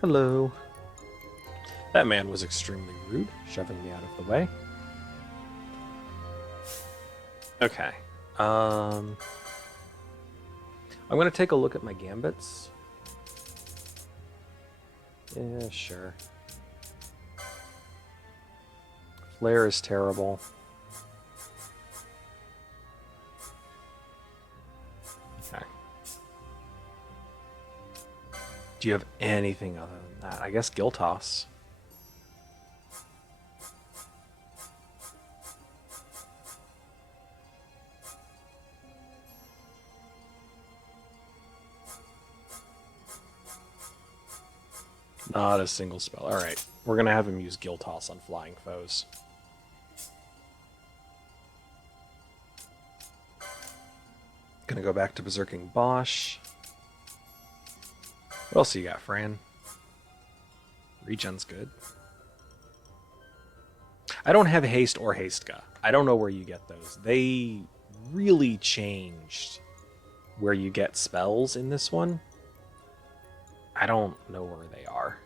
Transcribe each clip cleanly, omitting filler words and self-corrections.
Hello. That man was extremely rude, shoving me out of the way. Okay. I'm going to take a look at my gambits. Yeah, sure. Flare is terrible. Okay. Do you have anything other than that? I guess Gill Toss. Not a single spell. Alright. We're going to have him use Gill Toss on flying foes. Gonna go back to Berserking Bosch. What else you got, Fran? Regen's good. I don't have Haste or Hasteга. I don't know where you get those. They really changed where you get spells in this one. I don't know where they are.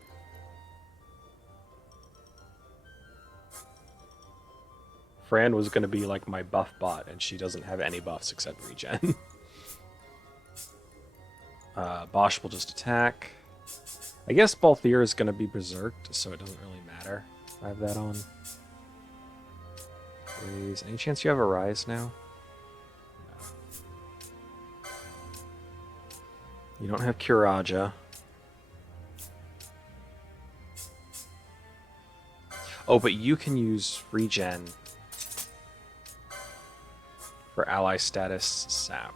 Fran was going to be like my buff bot, and she doesn't have any buffs except regen. Bosch will just attack. I guess Balthier is going to be berserked, so it doesn't really matter if I have that on. Please. Any chance you have a rise now? No. You don't have Kuraja. Oh, but you can use regen for ally status sap.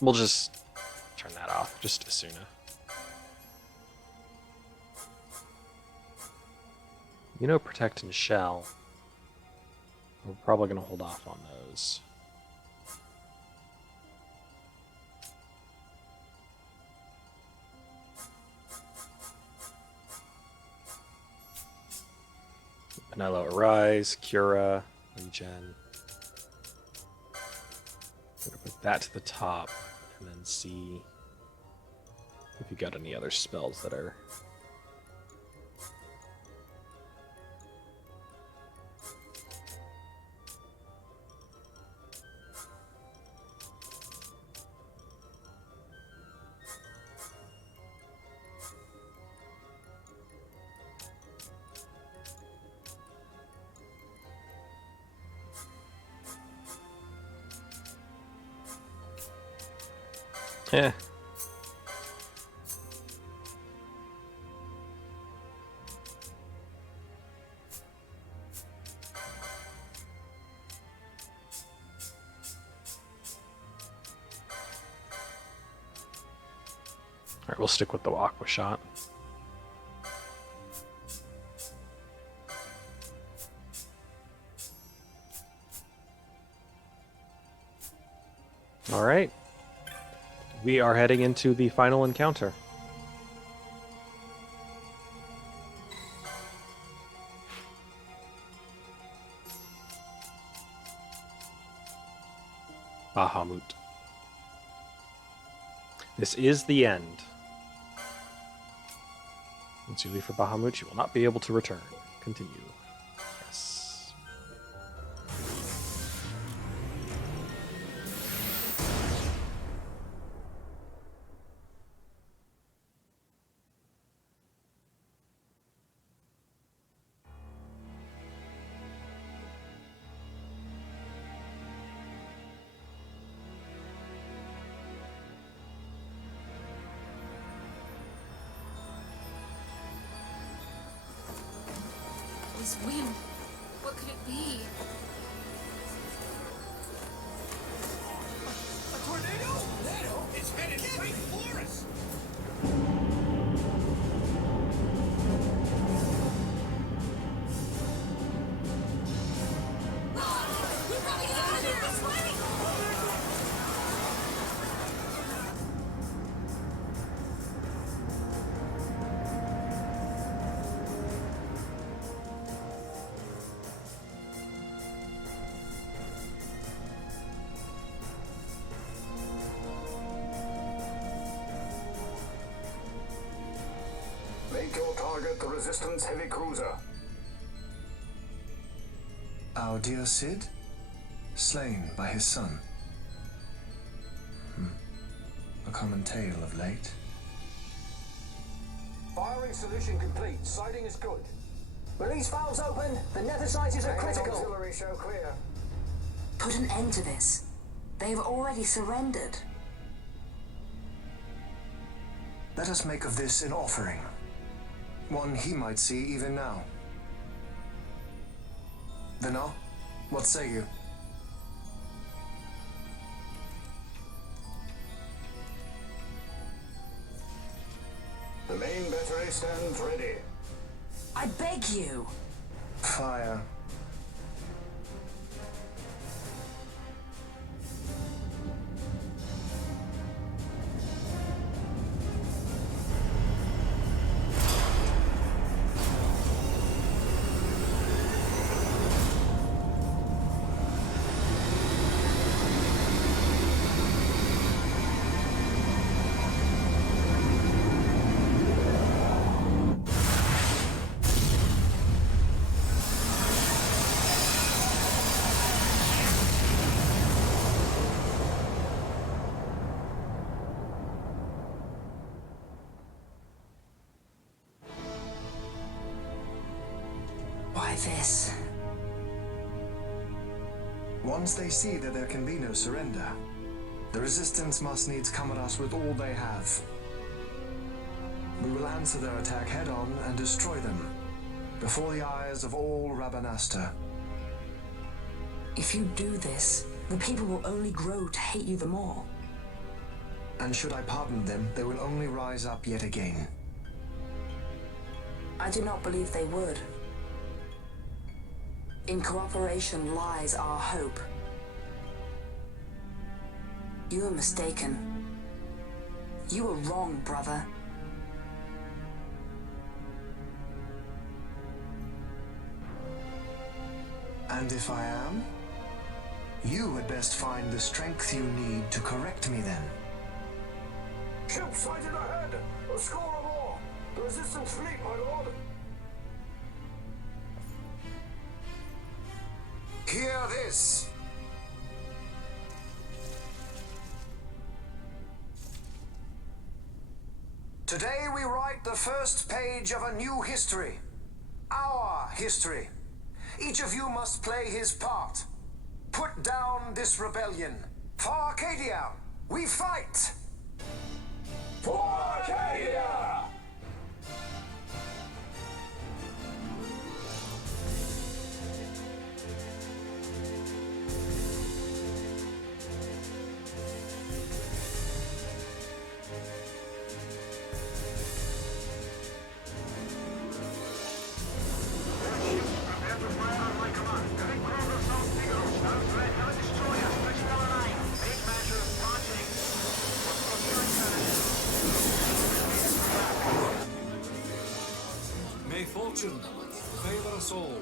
We'll just turn that off, just Asuna. You know, Protect and Shell. We're probably going to hold off on those. Benello Arise, Cura, Regen. I'm going to put that to the top and then see if you got any other spells that are... Eh. Alright, we'll stick with the Aqua Shot. Alright. We are heading into the final encounter. Bahamut. This is the end. Once you leave for Bahamut, you will not be able to return. Continue. Yes. This wind, what could it be? A tornado? Tornado? It's headed straight for us! We've got to get out of here this way! with the Resistance heavy cruiser. Our dear Cid, slain by his son. A common tale of late. Firing solution complete. Sighting is good. Release valves open. The nether sites are critical. Auxiliary show clear. Put an end to this. They have already surrendered. Let us make of this an offering. One he might see even now. Venal, what say you? The main battery stands ready. I beg you. Fire. Why this? Once they see that there can be no surrender, the Resistance must needs come at us with all they have. We will answer their attack head-on and destroy them, before the eyes of all Rabanastre. If you do this, the people will only grow to hate you the more. And should I pardon them, they will only rise up yet again. I do not believe they would. In cooperation lies our hope. You are mistaken. You are wrong, brother. And if I am? You had best find the strength you need to correct me then. Ship sighted ahead! A score or more! The Resistance fleet, my lord! Hear this! Today we write the first page of a new history. Our history. Each of you must play his part. Put down this rebellion. For Arcadia, we fight! For Arcadia! May fortune favor us all.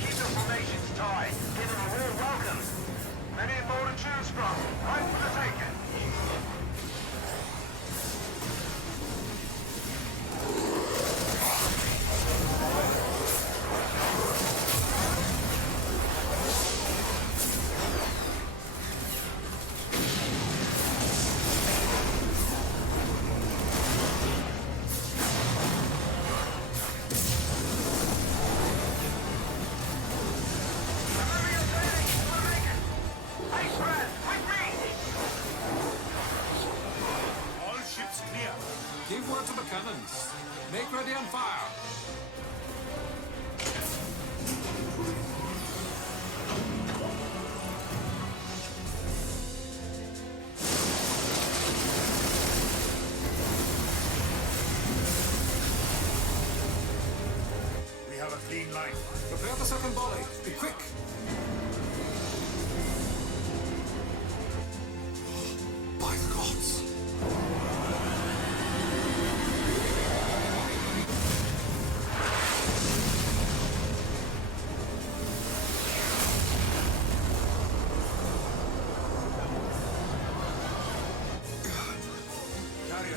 Keep your formations tight. Give them a warm welcome. Many more to choose from. Right for the taking. Give word to the cannons. Make ready and fire. We have a clean line. Prepare the second volley. Be quick. By the gods.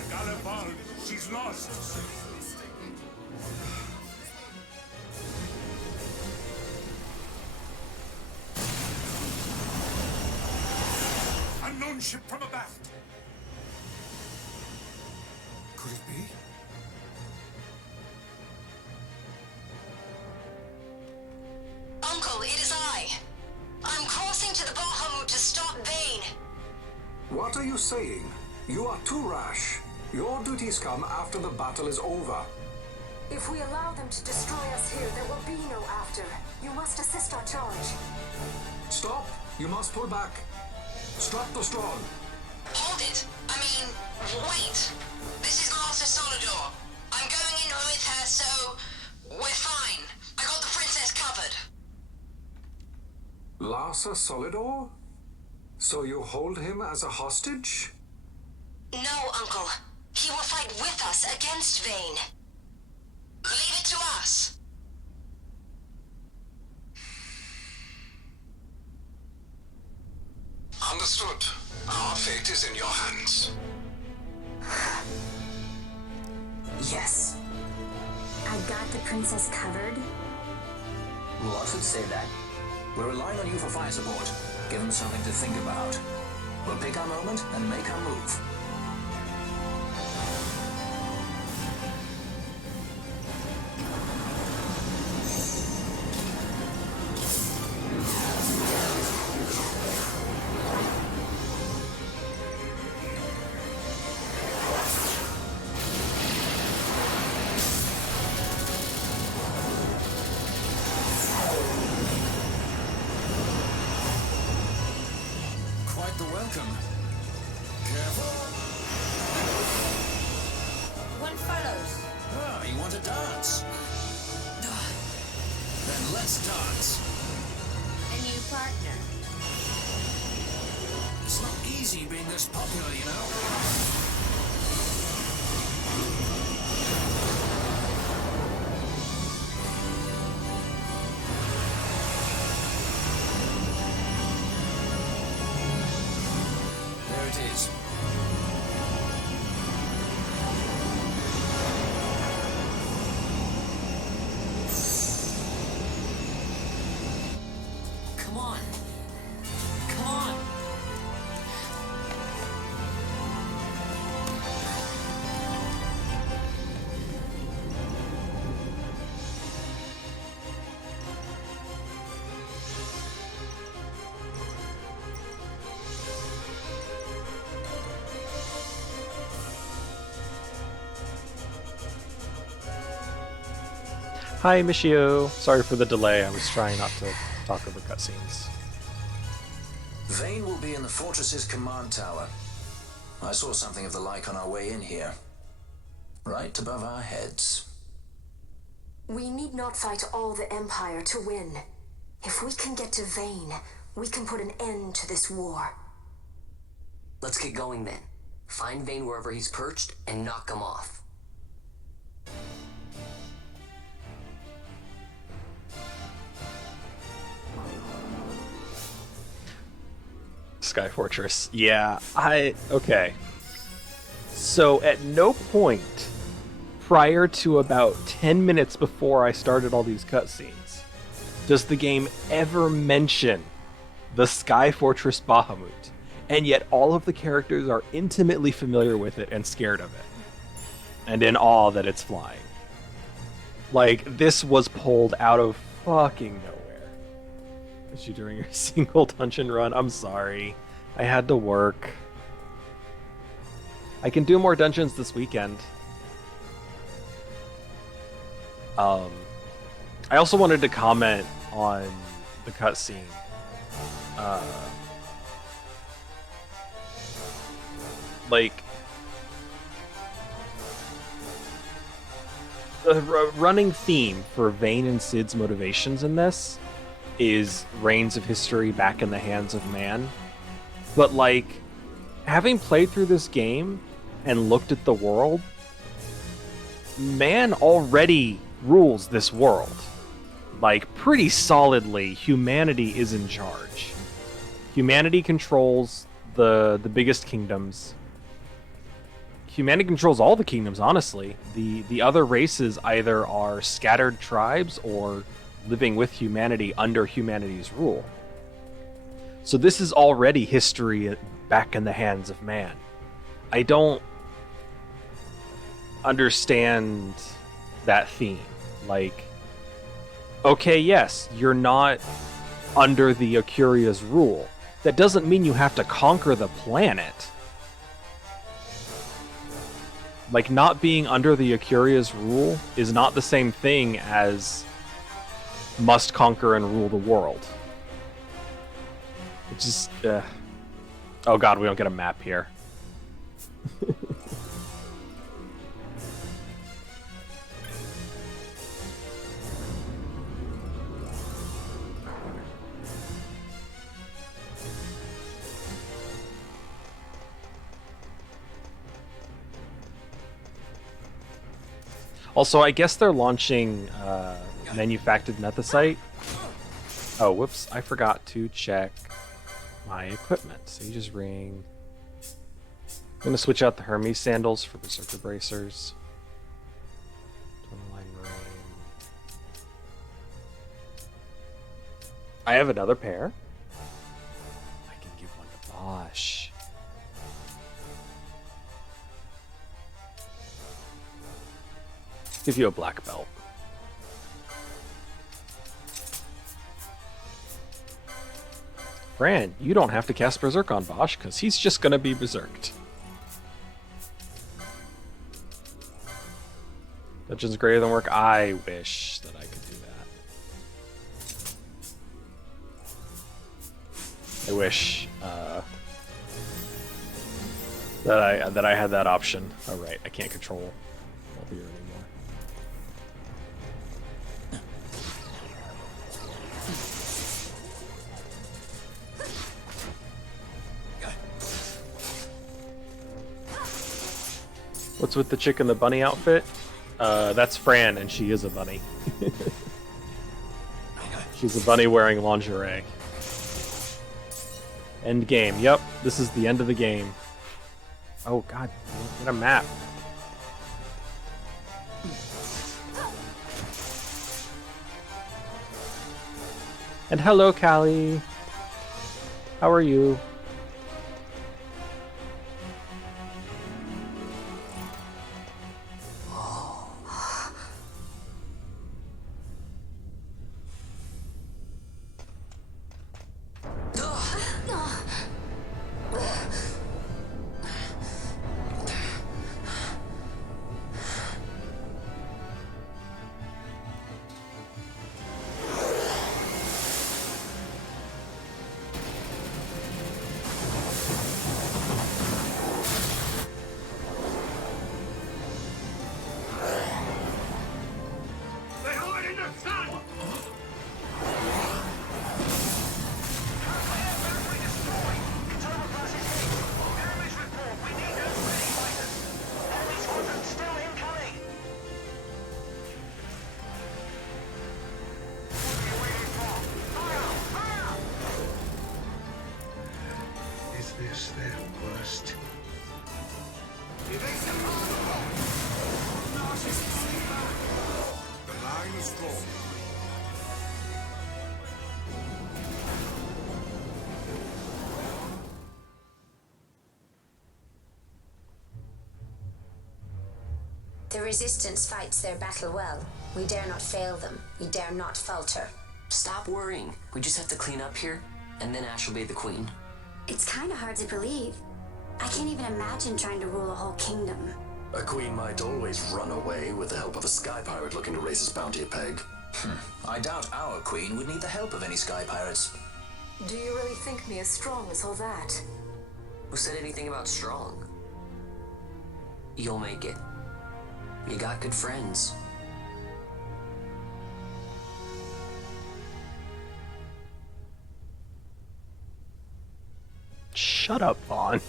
Gallipol, she's lost. Unknown ship from abaft. Could it be? Uncle, it is I. I'm crossing to the Bahamut to stop Vane. What are you saying? You are too rash. Your duties come after the battle is over. If we allow them to destroy us here, there will be no after. You must assist our charge. Stop! You must pull back. Strap the strong. Hold it! I mean, wait! This is Master Solidor. I'm going in with her, so we're fine. I got the princess covered. Larsa Solidor? So you hold him as a hostage? No, Uncle. He will fight with us against Vane. Leave it to us. Understood. Our fate is in your hands. Yes. I got the princess covered. Well, I should say that. We're relying on you for fire support. Give them something to think about. We'll pick our moment and make our move. Quite the welcome. Careful. One follows. Ah, you want to dance? Then let's dance. A new partner. It's not easy being this popular, you know. There it is. Come on. Come on. Hi, Michio. Sorry for the delay. I was trying not to talk over cutscenes. Vane will be in the fortress's command tower. I saw something of the like on our way in here. Right above our heads. We need not fight all the Empire to win. If we can get to Vane, we can put an end to this war. Let's get going then. Find Vane wherever he's perched and knock him off. Sky Fortress. Yeah, okay. So at no point prior to about 10 minutes before I started all these cutscenes does the game ever mention the Sky Fortress Bahamut, and yet all of the characters are intimately familiar with it and scared of it, and in awe that it's flying. Like, this was pulled out of fucking nowhere. Is you during your single dungeon run? I'm sorry. I had to work. I can do more dungeons this weekend. I also wanted to comment on the cutscene. Like, the running theme for Vane and Cid's motivations in this is reigns of history back in the hands of man. But, like, having played through this game and looked at the world, man already rules this world. Like, pretty solidly, humanity is in charge. Humanity controls the biggest kingdoms. humanity controls all the kingdoms, honestly. The other races either are scattered tribes or living with humanity under humanity's rule. So this is already history back in the hands of man. I don't understand that theme. Like, okay, yes, you're not under the Akuria's rule. That doesn't mean you have to conquer the planet. Like, not being under the Akuria's rule is not the same thing as must conquer and rule the world. It's just, oh god, we don't get a map here. Also, I guess they're launching manufactured nethicite. Oh, whoops, I forgot to check my equipment. Sage's ring. I'm gonna switch out the Hermes sandals for Berserker bracers. Tourmaline ring. I have another pair. I can give one to Bosch. Give you a black belt. Fran, you don't have to cast Berserk on Bosch, because he's just gonna be berserked. Dungeons greater than work? I wish that I could do that. I wish that I had that option. Oh right, I can't control Beer anymore. What's with the chick in the bunny outfit? That's Fran, and she is a bunny. She's a bunny wearing lingerie. End game. Yep, this is the end of the game. Oh god, get a map. And hello, Callie. How are you? The Resistance fights their battle well. We dare not fail them. We dare not falter. Stop worrying. We just have to clean up here, and then Ash will be the queen. It's kind of hard to believe. I can't even imagine trying to rule a whole kingdom. A queen might always run away with the help of a sky pirate looking to raise his bounty a peg. I doubt our queen would need the help of any sky pirates. Do you really think me as strong as all that? Who said anything about strong? You'll make it. You got good friends. Shut up, Vaughn.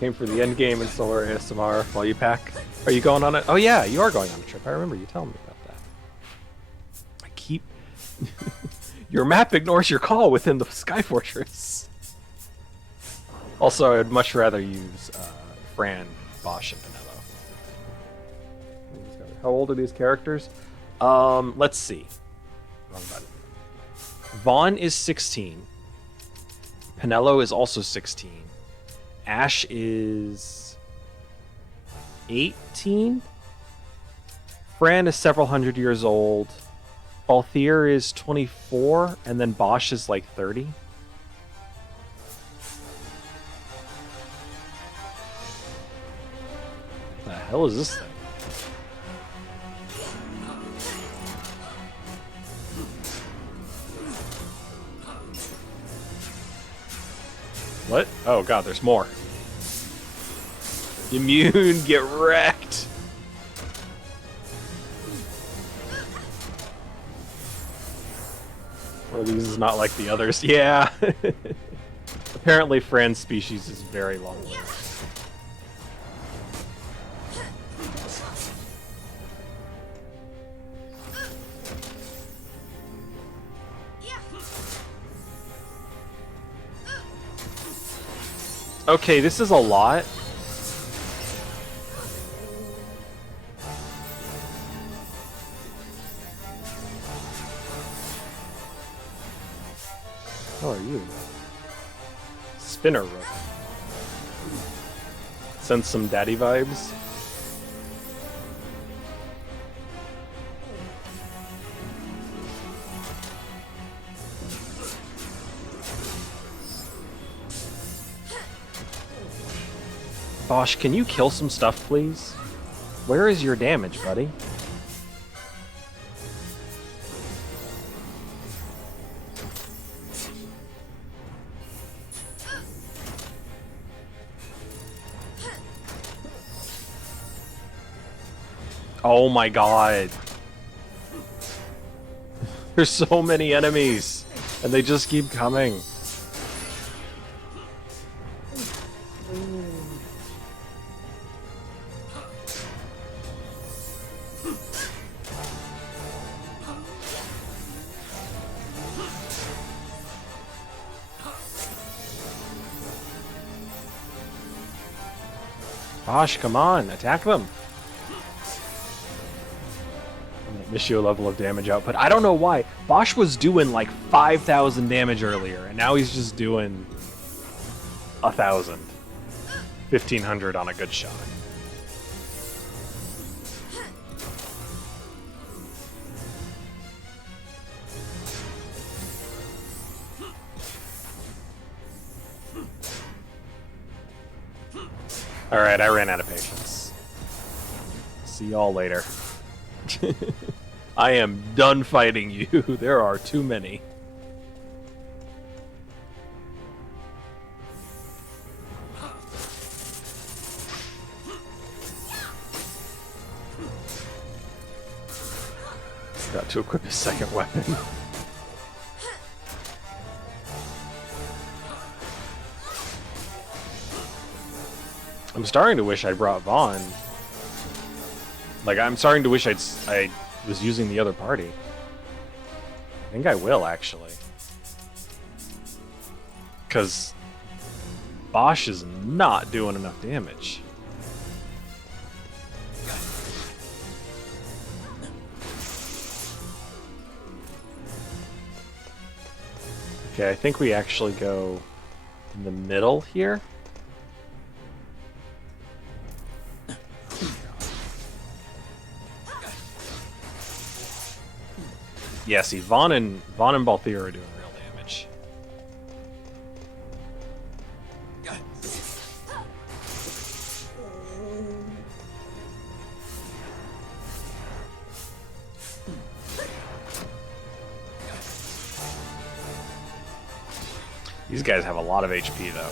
Came for the end game in Solar ASMR while you pack. Are you going on it? Oh yeah, you are going on a trip. I remember you telling me about that. I keep... Your map ignores your call within the Sky Fortress. Also, I would much rather use Fran, Bosch, and Pinello. How old are these characters? Let's see. Wrong button. Vaughn is 16. Pinello is also 16. Ash is 18. Fran is several hundred years old. Balthier is 24, and then Bosch is like 30. The hell is this thing? What? Oh god, there's more. Immune, get wrecked! One of these is not like the others. Yeah! Apparently Fran's species is very long-lived. Okay, this is a lot. How are you? Spinner rope. Sends some daddy vibes. Bosch, can you kill some stuff, please? Where is your damage, buddy? Oh my god. There's so many enemies, and they just keep coming. Bosch, come on, attack them. Miss you a level of damage output. I don't know why. Bosch was doing like 5,000 damage earlier, and now he's just doing 1,000. 1,500 on a good shot. Alright, I ran out of patience. See y'all later. I am done fighting you. There are too many. Got to equip his second weapon. I'm starting to wish I brought Vaughn. Like, I'm starting to wish I was using the other party. I think I will, actually. Because Bosch is not doing enough damage. Okay, I think we actually go in the middle here. Yeah, see, Vaughn and Balthier are doing real damage. These guys have a lot of HP, though.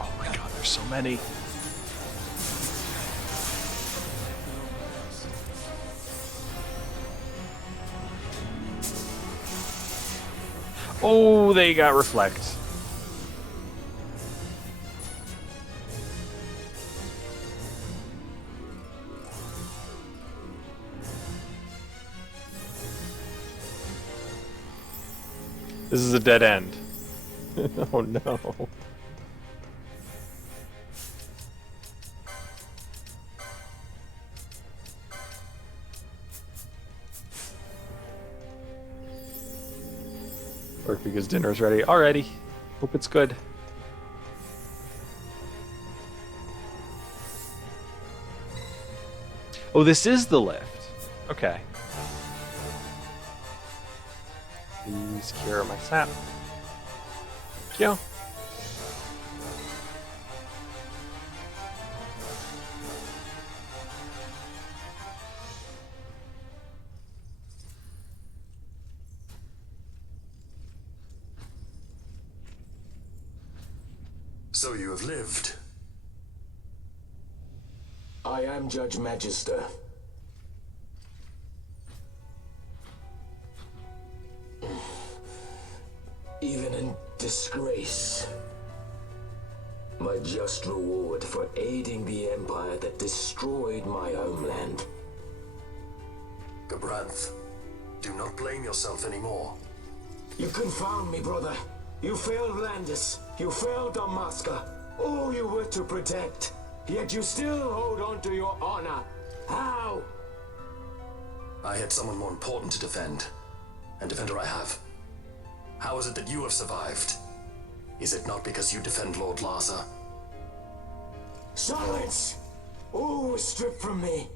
Oh my god, there's so many. Oh, they got reflect. This is a dead end. Oh no. Work because dinner's ready. Alrighty. Hope it's good. Oh, this is the lift. Okay. Please cure my sap. Thank you. So you have lived. I am Judge Magister. Even in disgrace, my just reward for aiding the empire that destroyed my homeland. Gabranth, do not blame yourself anymore. You confound me, brother. You failed Landis. You failed Damaska. All you were to protect. Yet you still hold on to your honor. How? I had someone more important to defend. And defender I have. How is it that you have survived? Is it not because you defend Lord Larsa? Silence! All was stripped from me.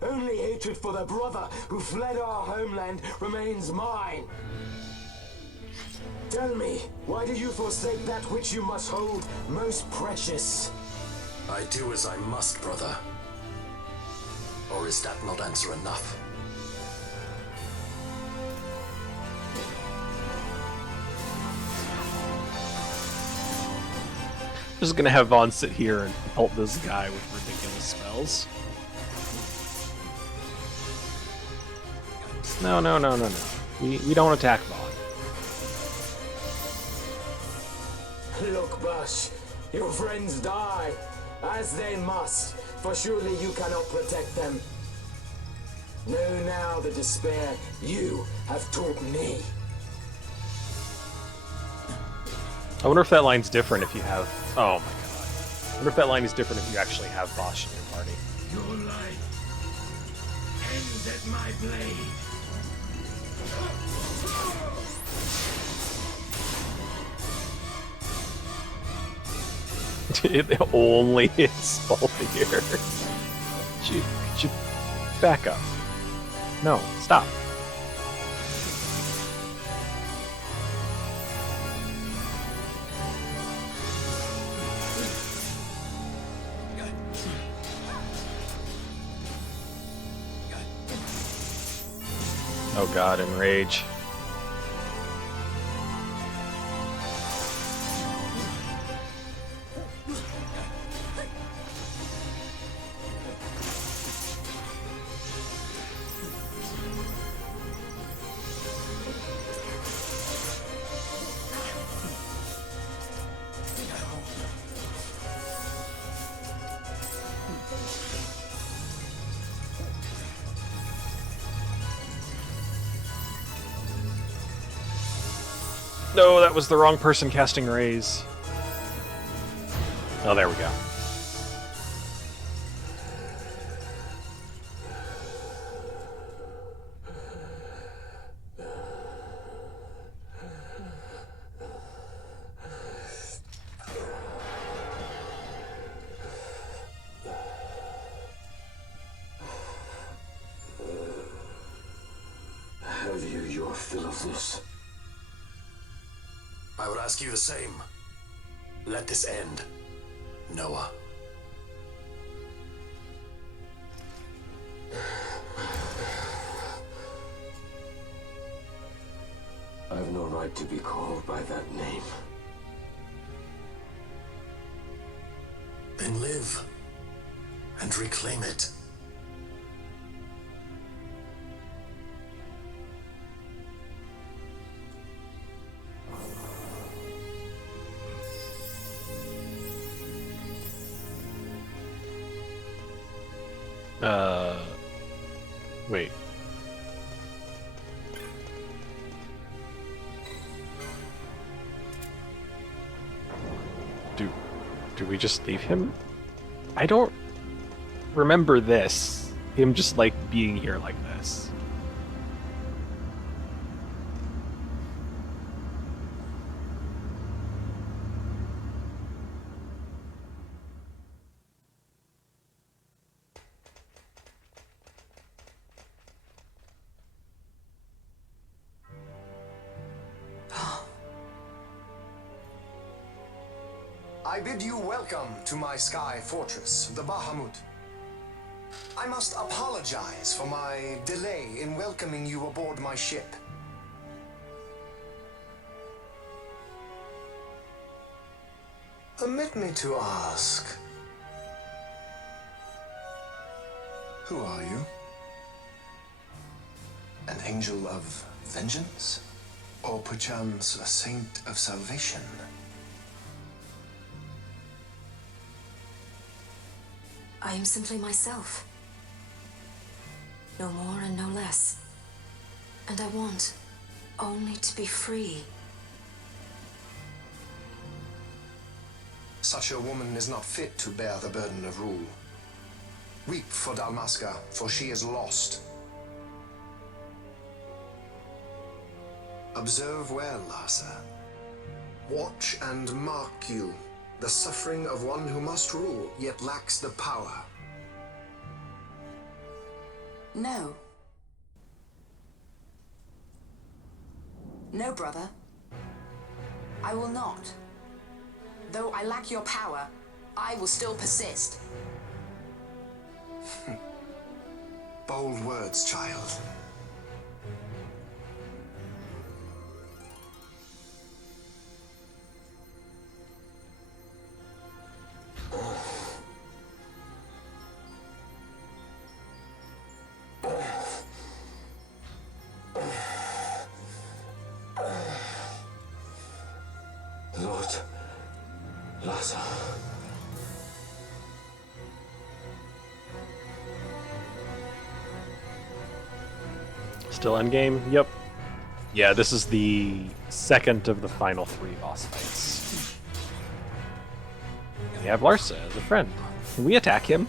Only hatred for the brother who fled our homeland remains mine. Tell me, why do you forsake that which you must hold most precious? I do as I must, brother. Or is that not answer enough? I'm just gonna have Vaughn sit here and help this guy with ridiculous spells. No. We don't attack Vaughn. Look, Bush, your friends die, as they must, for surely you cannot protect them. Know now the despair you have taught me. I wonder if that line's different if you have... Oh my god. I wonder if that line is different if you actually have Bosch in your party. Your life ends at my blade. It only hits Boltier. Could you back up? No, stop. Oh god, enrage. No, that was the wrong person casting rays. Oh, there we go. Have you your fill of this? I would ask you the same. Let this end, Noah. I've no right to be called by that name. Then live and reclaim it. Wait. Do we just leave him? I don't remember this. Him just, like, being here like this. I bid you welcome to my sky fortress, the Bahamut. I must apologize for my delay in welcoming you aboard my ship. Permit me to ask, who are you? An angel of vengeance? Or perchance a saint of salvation? I am simply myself. No more and no less. And I want only to be free. Such a woman is not fit to bear the burden of rule. Weep for Dalmasca, for she is lost. Observe well, Larsa. Watch and mark you. The suffering of one who must rule, yet lacks the power. No. No, brother. I will not. Though I lack your power, I will still persist. Bold words, child. Lord Larsa. Still endgame? Yep. Yeah, this is the second of the final 3 boss fights. And we have Larsa as a friend. Can we attack him?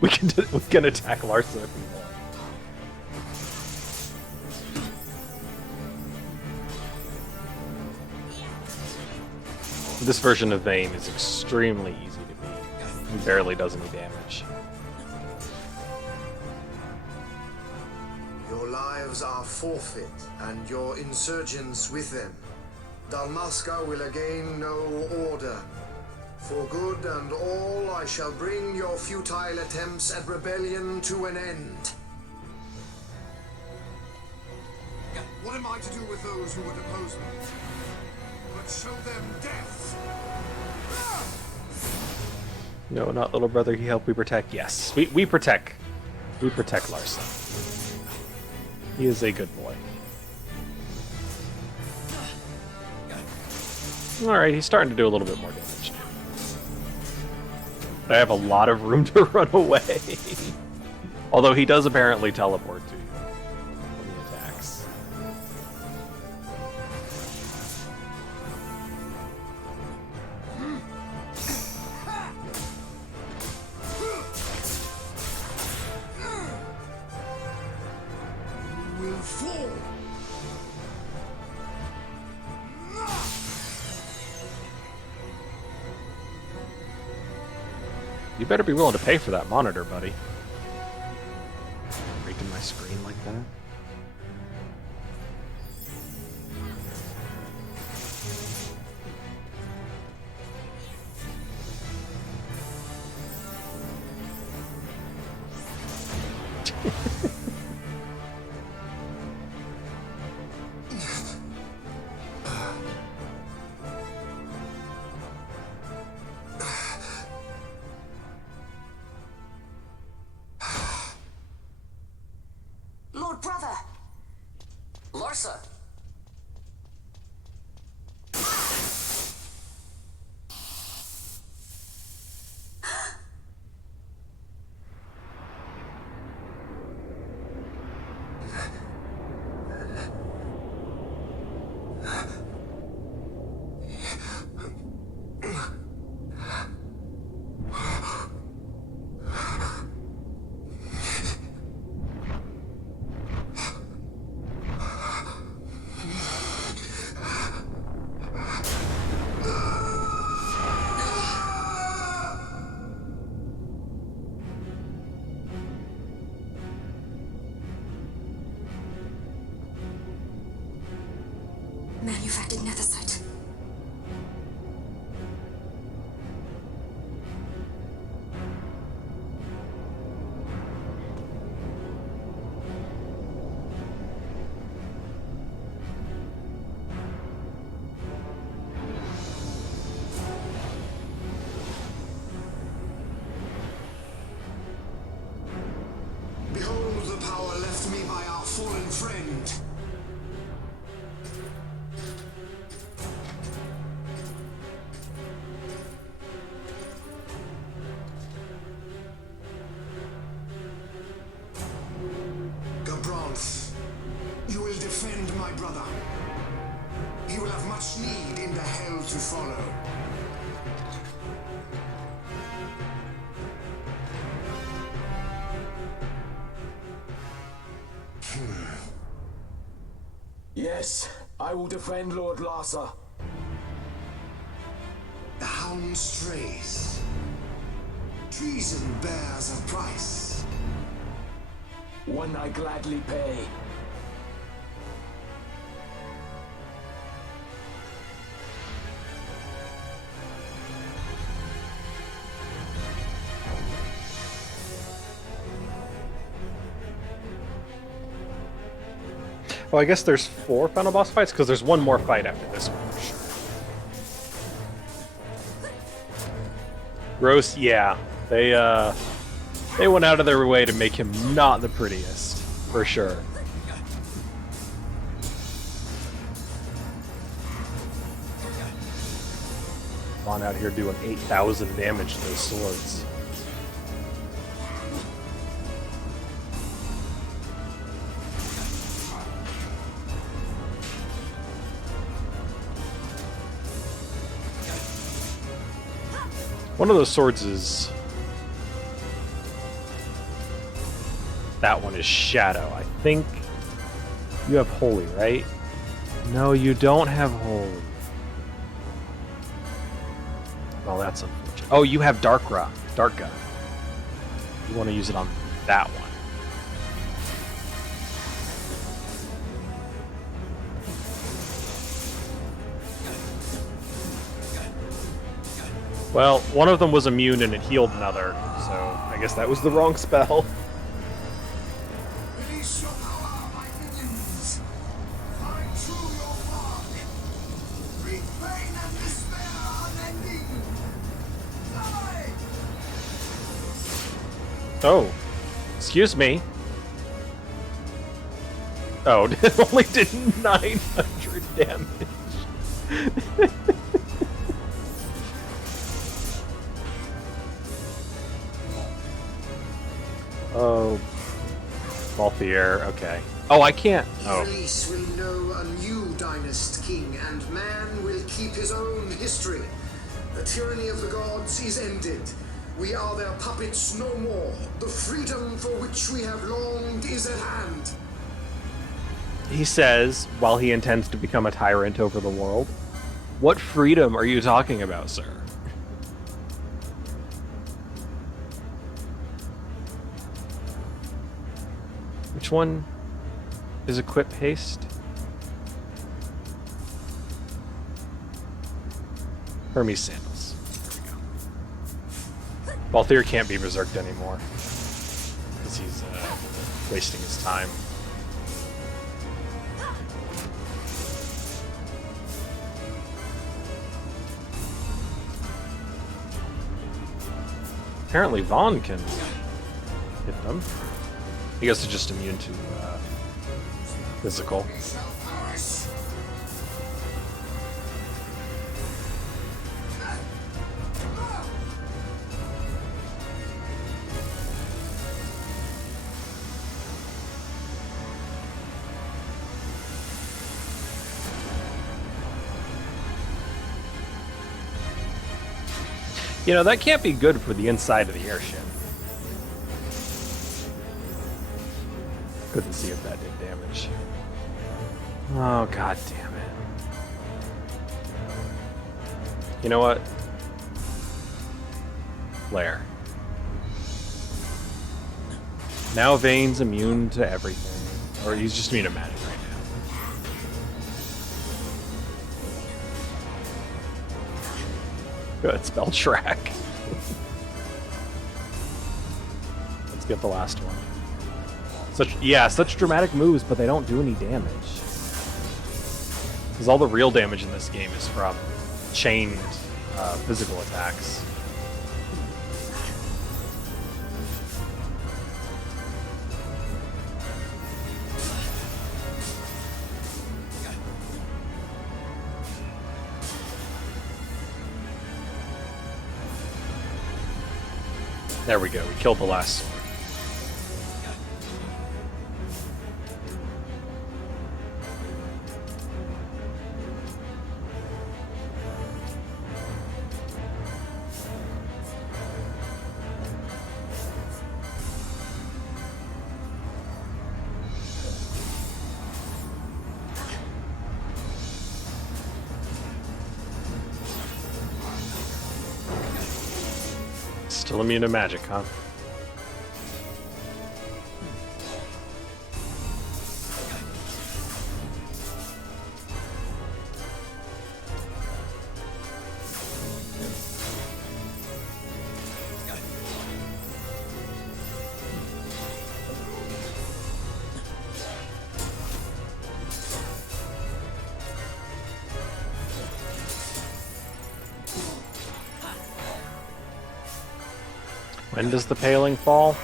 We can attack Larsa if we want. This version of Vayne is extremely easy to beat. He barely does any damage. Your lives are forfeit, and your insurgents with them. Dalmasca will again know order. For good and all, I shall bring your futile attempts at rebellion to an end. What am I to do with those who would oppose me? But show them death! No, not little brother, he helped we protect. Yes, we protect. We protect Larsa. He is a good boy. Alright, he's starting to do a little bit more damage now. I have a lot of room to run away. Although he does apparently teleport to you when he attacks. Will fall. You better be willing to pay for that monitor, buddy. Breaking my screen like that. Lord brother! Larsa! to follow. Yes, I will defend Lord Larsa. The hound strays. Treason bears a price. One I gladly pay. Oh, I guess there's 4 final boss fights, because there's one more fight after this one, for sure. Roast, yeah. They went out of their way to make him not the prettiest, for sure. Come on out here doing 8,000 damage to those swords. One of those swords is... That one is Shadow. I think you have Holy, right? No, you don't have Holy. Well, that's unfortunate. Oh, you have Darka. You want to use it on that one. Well, one of them was immune and it healed another, so I guess that was the wrong spell. Release your power, my minions. Find true your mark. Breathe pain and despair unending. Die! Oh, excuse me. Oh, it only did 900 damage. Oh, Balthier, okay. Oh, I can't. Oh. Release will know a new dynast king, and man will keep his own history. The tyranny of the gods is ended. We are their puppets no more. The freedom for which we have longed is at hand. He says, while he intends to become a tyrant over the world, what freedom are you talking about, sir? Which one is equip haste? Hermes sandals. There we go. Balthier can't be berserked anymore because he's wasting his time. Apparently Vaughn can hit them. I guess they're just immune to physical. You know, that can't be good for the inside of the airship. Couldn't see if that did damage. Oh, god damn it. You know what? Flare. Now Vane's immune to everything. Or he's just immune to magic right now. Good, spell track. Let's get the last one. Such dramatic moves, but they don't do any damage. Because all the real damage in this game is from chained physical attacks. There we go, we killed the last sword. Still immune to magic, huh? When does the paling fall?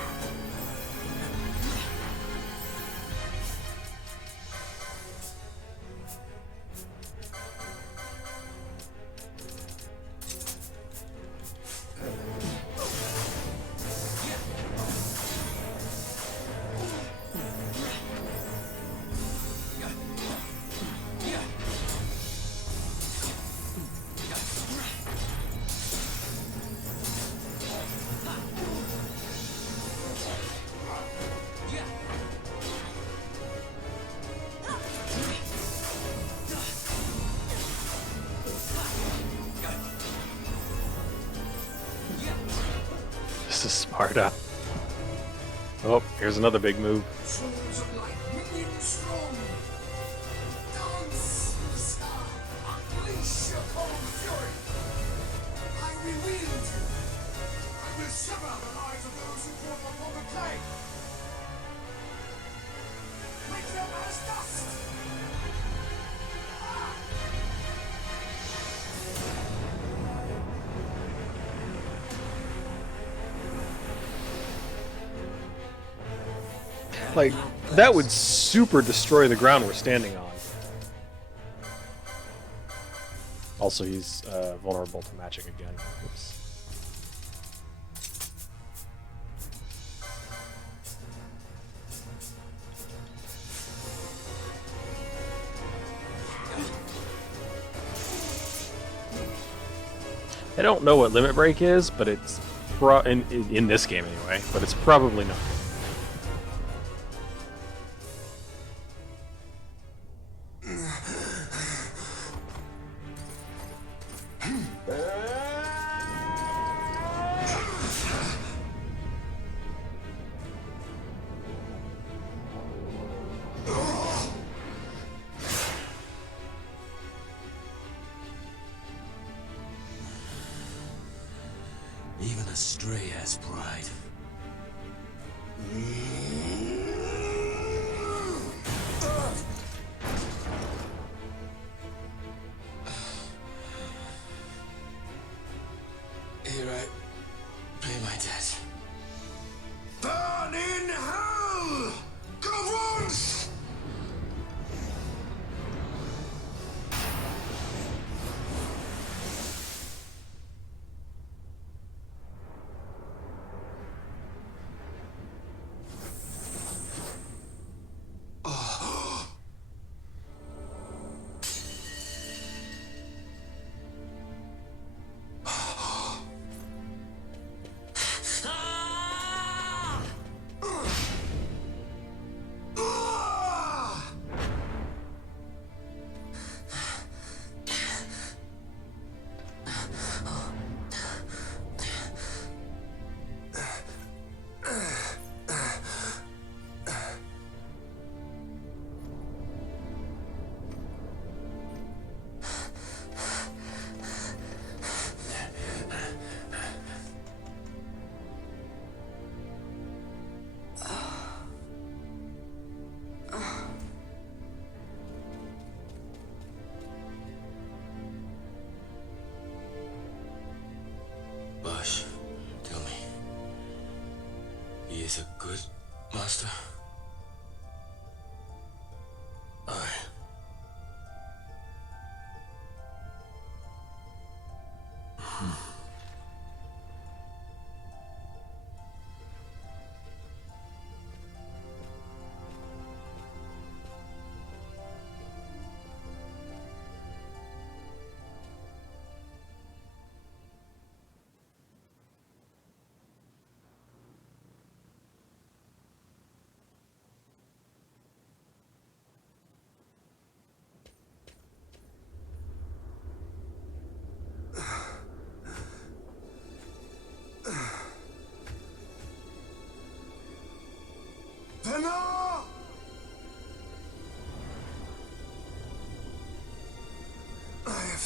This is Sparta. Oh, here's another big move. Souls of light, millions strong. Dance in the sky. Unleash your cold fury. I will wield you. I will sever the lives of those who fought upon the clay. Make them as dust. Like, that would super destroy the ground we're standing on. Also, he's vulnerable to magic again. Oops. I don't know what Limit Break is, but it's in this game anyway, but it's probably not. Even a stray has pride. Here I pay my debt. Burn in hell! Go once! Bush, tell me, he is a good master? Aye.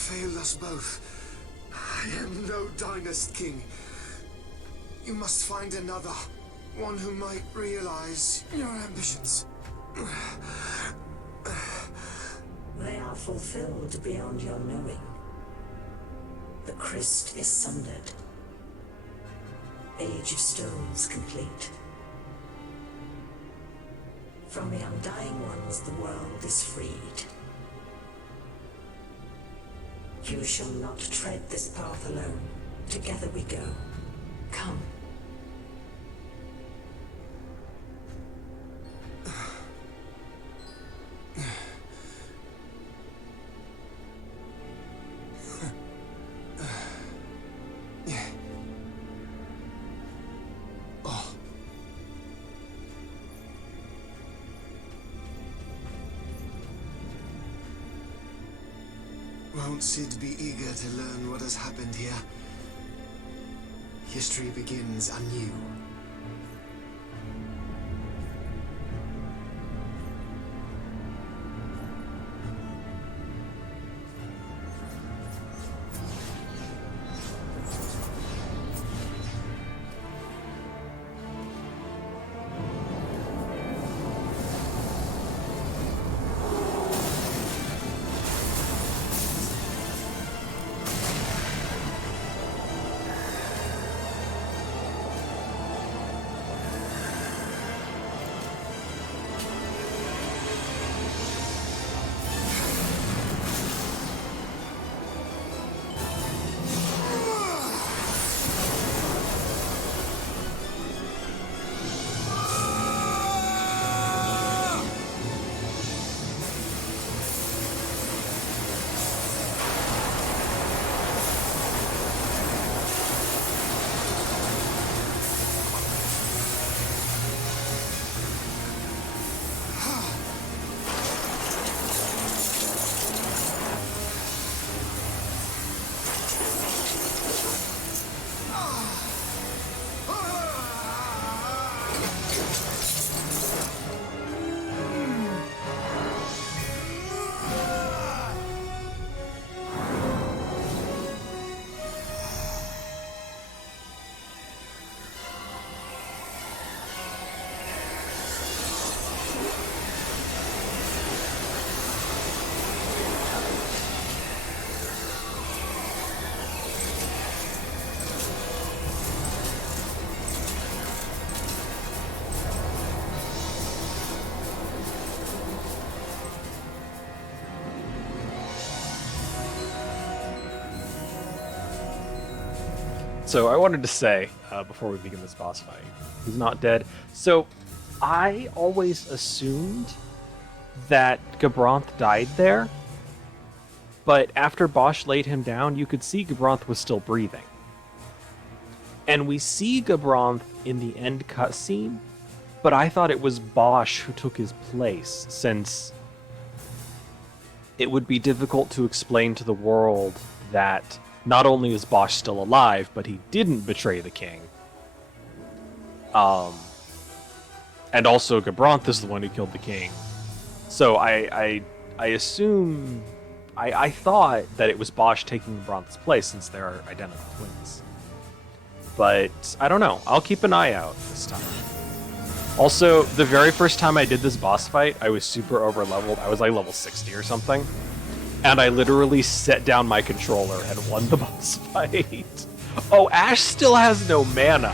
failed us both. I am no Dynast King. You must find another. One who might realize your ambitions. They are fulfilled beyond your knowing. The Christ is sundered. Age of Stones complete. From the Undying Ones, the world is freed. You shall not tread this path alone. Together we go. Come. Won't Sid be eager to learn what has happened here? History begins anew. So I wanted to say, before we begin this boss fight, he's not dead. So I always assumed that Gabranth died there, but after Bosch laid him down, you could see Gabranth was still breathing. And we see Gabranth in the end cutscene, but I thought it was Bosch who took his place, since it would be difficult to explain to the world that not only is Bosch still alive, but he didn't betray the king. And also Gabranth is the one who killed the king. So I assume... I thought that it was Bosch taking Gabranth's place, since they are identical twins. But I don't know. I'll keep an eye out this time. Also, the very first time I did this boss fight, I was super over-leveled. I was like level 60 or something. And I literally set down my controller and won the boss fight. Oh, Ash still has no mana.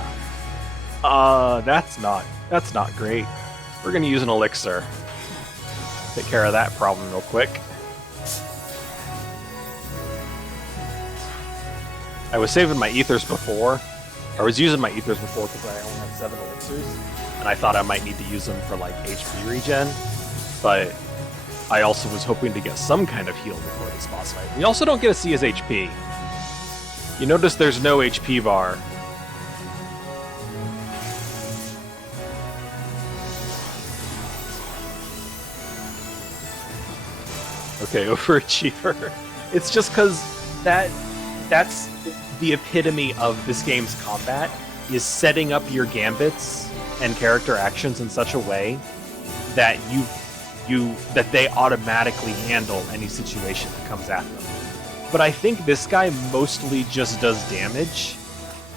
That's not great. We're gonna use an elixir. Take care of that problem real quick. I was saving my ethers before. I was using my ethers before because I only had 7 elixirs. And I thought I might need to use them for like HP regen. But I also was hoping to get some kind of heal before this boss fight. We also don't get to see his HP. You notice there's no HP bar. Okay, overachiever. It's just because that's the epitome of this game's combat, is setting up your gambits and character actions in such a way that that they automatically handle any situation that comes at them. But I think this guy mostly just does damage,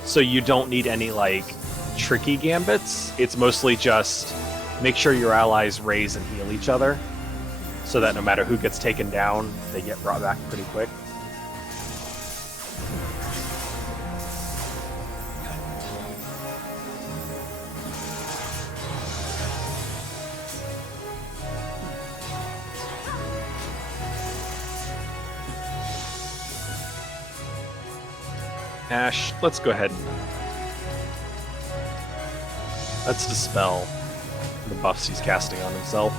so you don't need any, like, tricky gambits. It's mostly just make sure your allies raise and heal each other, so that no matter who gets taken down, they get brought back pretty quick. Ash, let's go ahead and let's dispel the buffs he's casting on himself.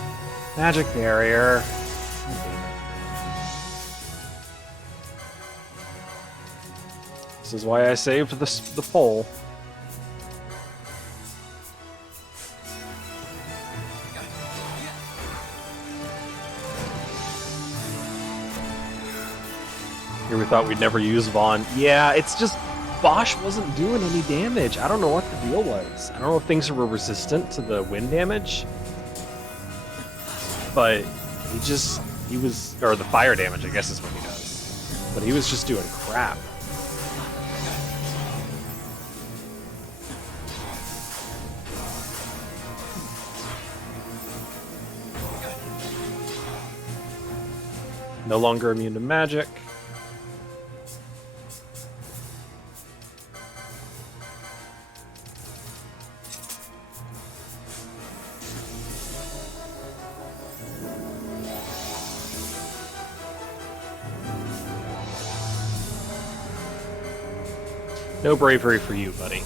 Magic barrier. This is why I saved the pole. Here we thought we'd never use Vaughn. Yeah, it's just Bosch wasn't doing any damage. I don't know what the deal was. I don't know if things were resistant to the wind damage, but he was, or the fire damage, I guess is what he does. But he was just doing crap. No longer immune to magic. No bravery for you, buddy.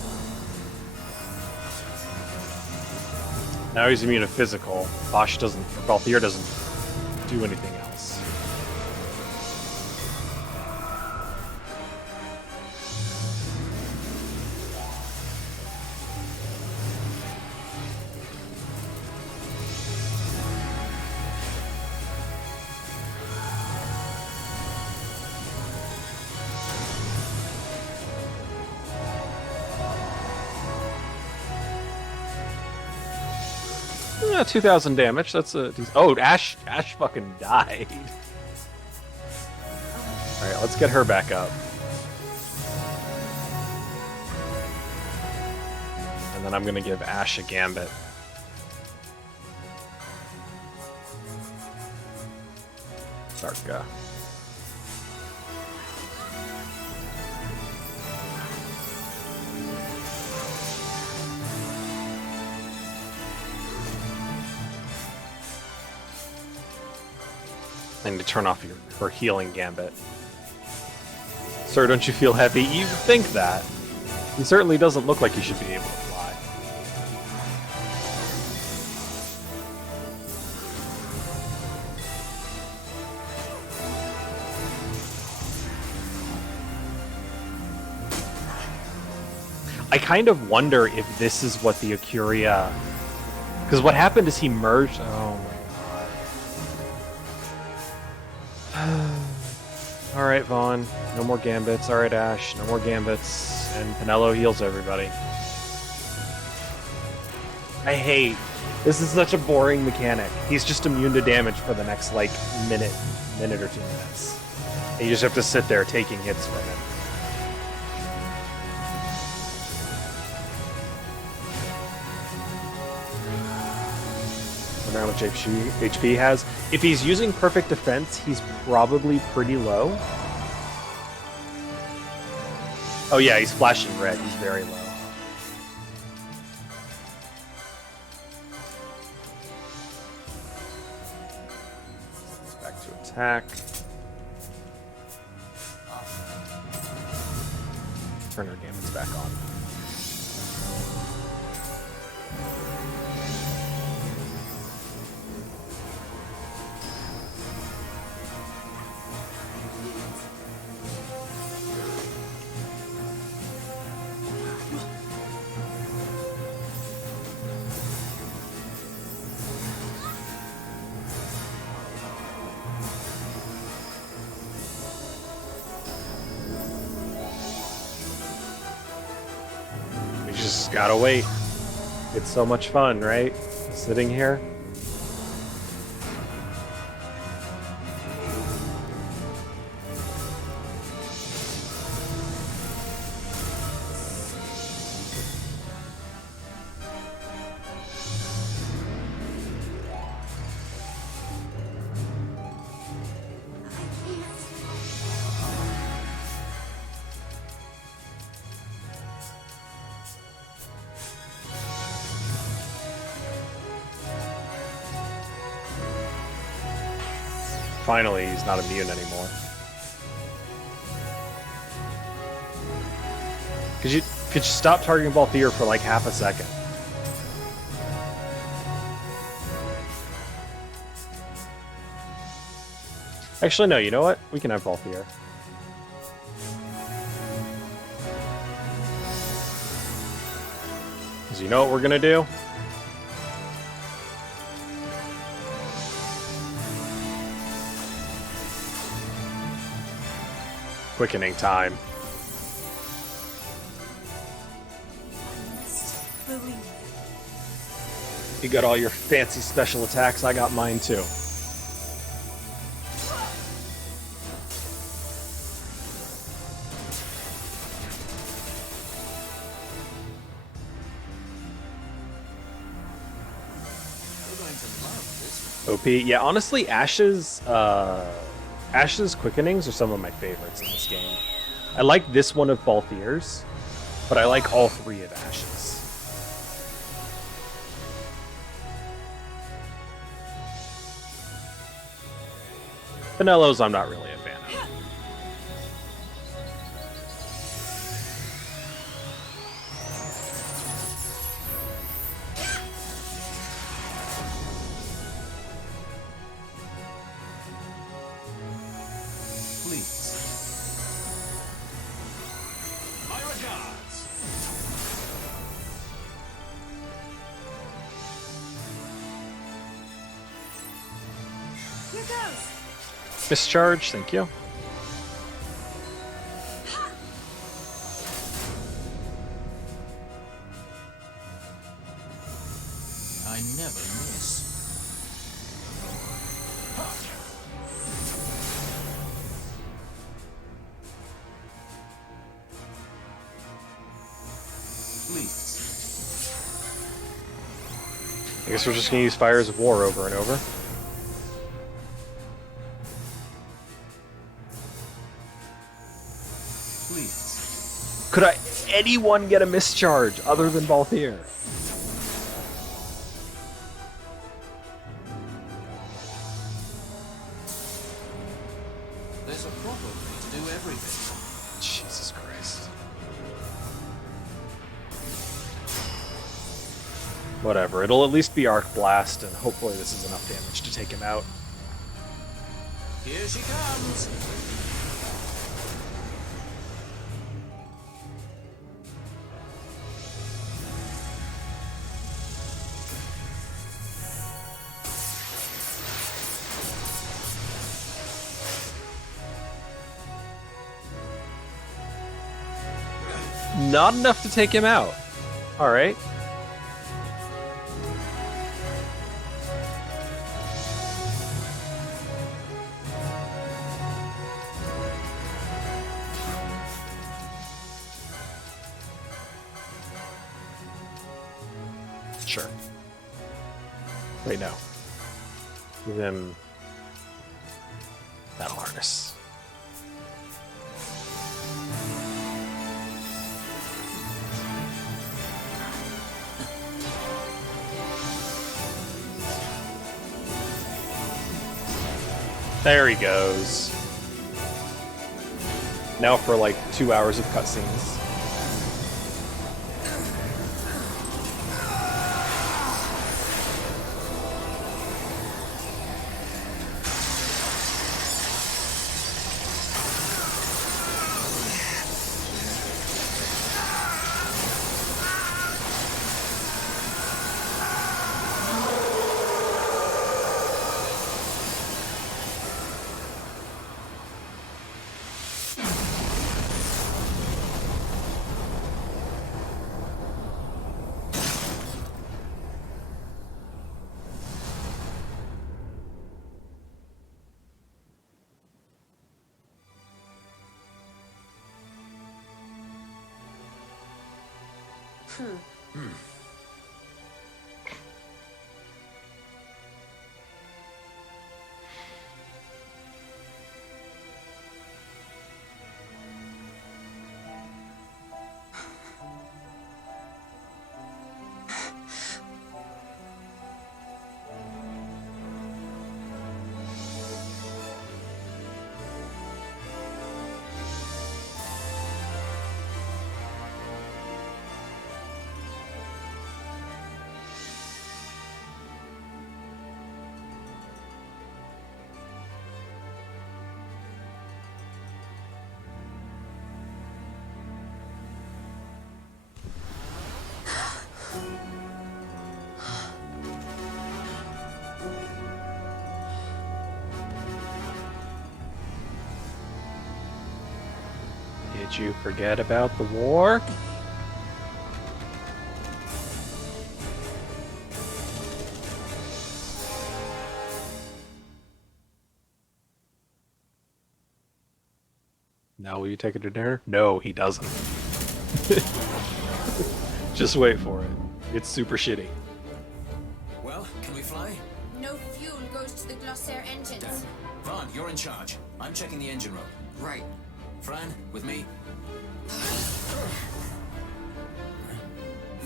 Now he's immune to physical. Bosch doesn't, or Balthier doesn't do anything else. Yeah, 2,000 damage. That's a... Oh, Ash fucking died. Alright, let's get her back up. And then I'm gonna give Ash a gambit. Sarka. I need to turn off her healing gambit. Sir, don't you feel heavy? You think that. He certainly doesn't look like he should be able to fly. I kind of wonder if this is what the Acuria... Because what happened is he merged... Oh my... Alright, Vaughn. No more gambits. Alright, Ash. No more gambits. And Pinello heals everybody. I hate... This is such a boring mechanic. He's just immune to damage for the next, like, minute or 2 minutes. And you just have to sit there taking hits from him. How much HP he has. If he's using perfect defense, he's probably pretty low. Oh yeah, he's flashing red. He's very low. Back to attack. Turn our gambits back on. Just gotta wait. It's so much fun, right? Sitting here. Finally, he's not immune anymore. Could you stop targeting Balthier for like half a second? Actually, no, you know what? We can have Balthier. Because you know what we're gonna do? Quickening time. You got all your fancy special attacks, I got mine too. OP. Yeah, honestly, Ash's quickenings are some of my favorites in this game. I like this one of Balthier's, but I like all three of Ash's. Finello's I'm not really a fan of. Mischarge, thank you. I never miss. Please. I guess we're just gonna use Fires of War over and over. Could anyone get a mischarge other than Balthier? There's a proper way to do everything. Jesus Christ. Whatever, it'll at least be Arc Blast, and hopefully this is enough damage to take him out. Here she comes! Not enough to take him out. Alright. Sure. Wait, no. Give him Battle Harness. There he goes. Now for like 2 hours of cutscenes. Did you forget about the war? Now will you take it to dinner? No, he doesn't. Just wait for it. It's super shitty. Well, can we fly? No fuel goes to the Glossair engines. Damn. Vaughn, you're in charge. I'm checking the engine room. Right. Fran, with me?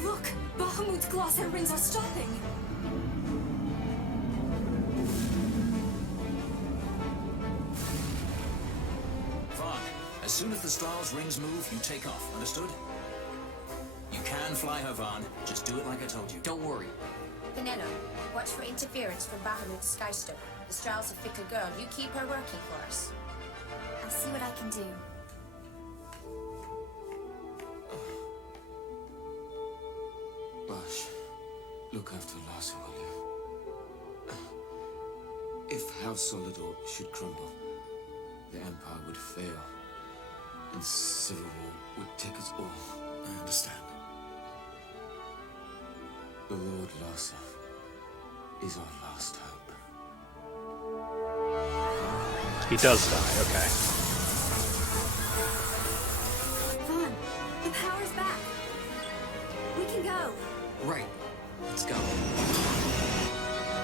Look! Bahamut's Glossair rings are stopping! Vaughn, as soon as the Strahls rings move, you take off. Understood? You can fly her, Vaughn. Just do it like I told you. Don't worry. Penelo, watch for interference from Bahamut's Skystone. The Strahls a fickle girl. You keep her working for us. I'll see what I can do. Bash, look after Larsa, will you? If House Solidor should crumble, the Empire would fail, and civil war would take us all. I understand. The Lord Larsa is our last hope. He does die, okay. Vaughn, the power's back. We can go. Right. Let's go.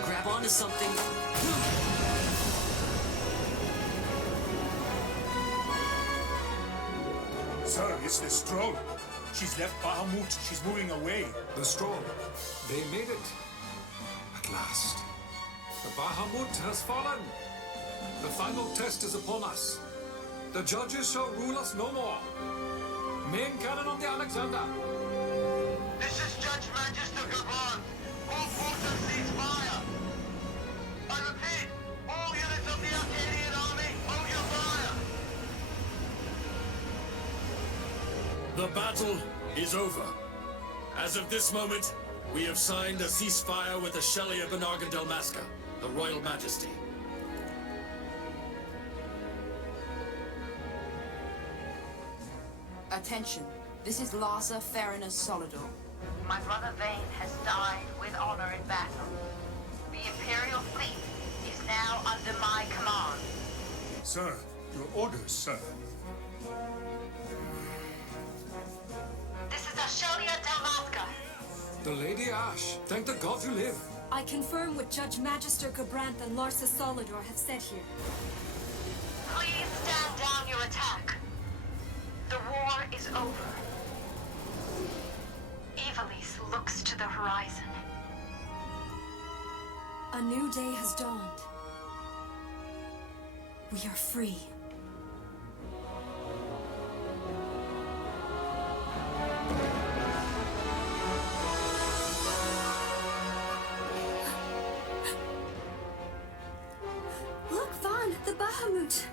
Grab onto something. Sir, it's the Stroll. She's left Bahamut. She's moving away. The Stroll. They made it. At last. The Bahamut has fallen. The final test is upon us. The judges shall rule us no more. Main cannon on the Alexander. This is Judge Magister Gabon. All forces cease fire. I repeat, all units of the Arcadian army, hold your fire. The battle is over. As of this moment, we have signed a ceasefire with the Shelley of Benargan Delmasca, the Royal Majesty. Attention. This is Larsa Farina's Solidor. My brother Vane has died with honor in battle. The Imperial fleet is now under my command. Sir, your orders, sir. This is Ashelia Delmasca. The Lady Ash. Thank the gods you live. I confirm what Judge Magister Cabranth and Larsa Solidor have said here. Please stand down your attack. The war is over. Ivalice looks to the horizon. A new day has dawned. We are free. Look, Vaughn, the Bahamut.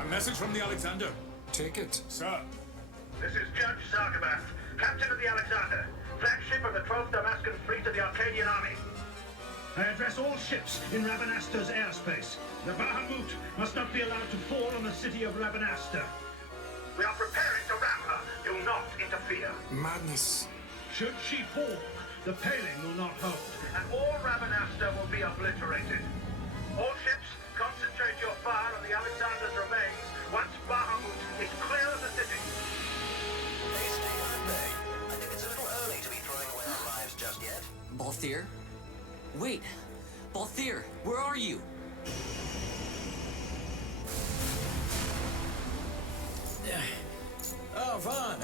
A message from the Alexander. Take it. Sir. This is Judge Sargabath, Captain of the Alexander, flagship of the 12th Damascan Fleet of the Arcadian Army. I address all ships in Rabanasta's airspace. The Bahamut must not be allowed to fall on the city of Rabanasta. We are preparing to ram her. Do not interfere. Madness. Should she fall, the paling will not hold, and all Rabanasta will be obliterated. All ships, concentrate your fire on the Alexander's remains once Bahamut is clear of the city. I think it's a little early to be throwing away our lives just yet. Balthier? Wait. Balthier, where are you? Oh, Vaughn.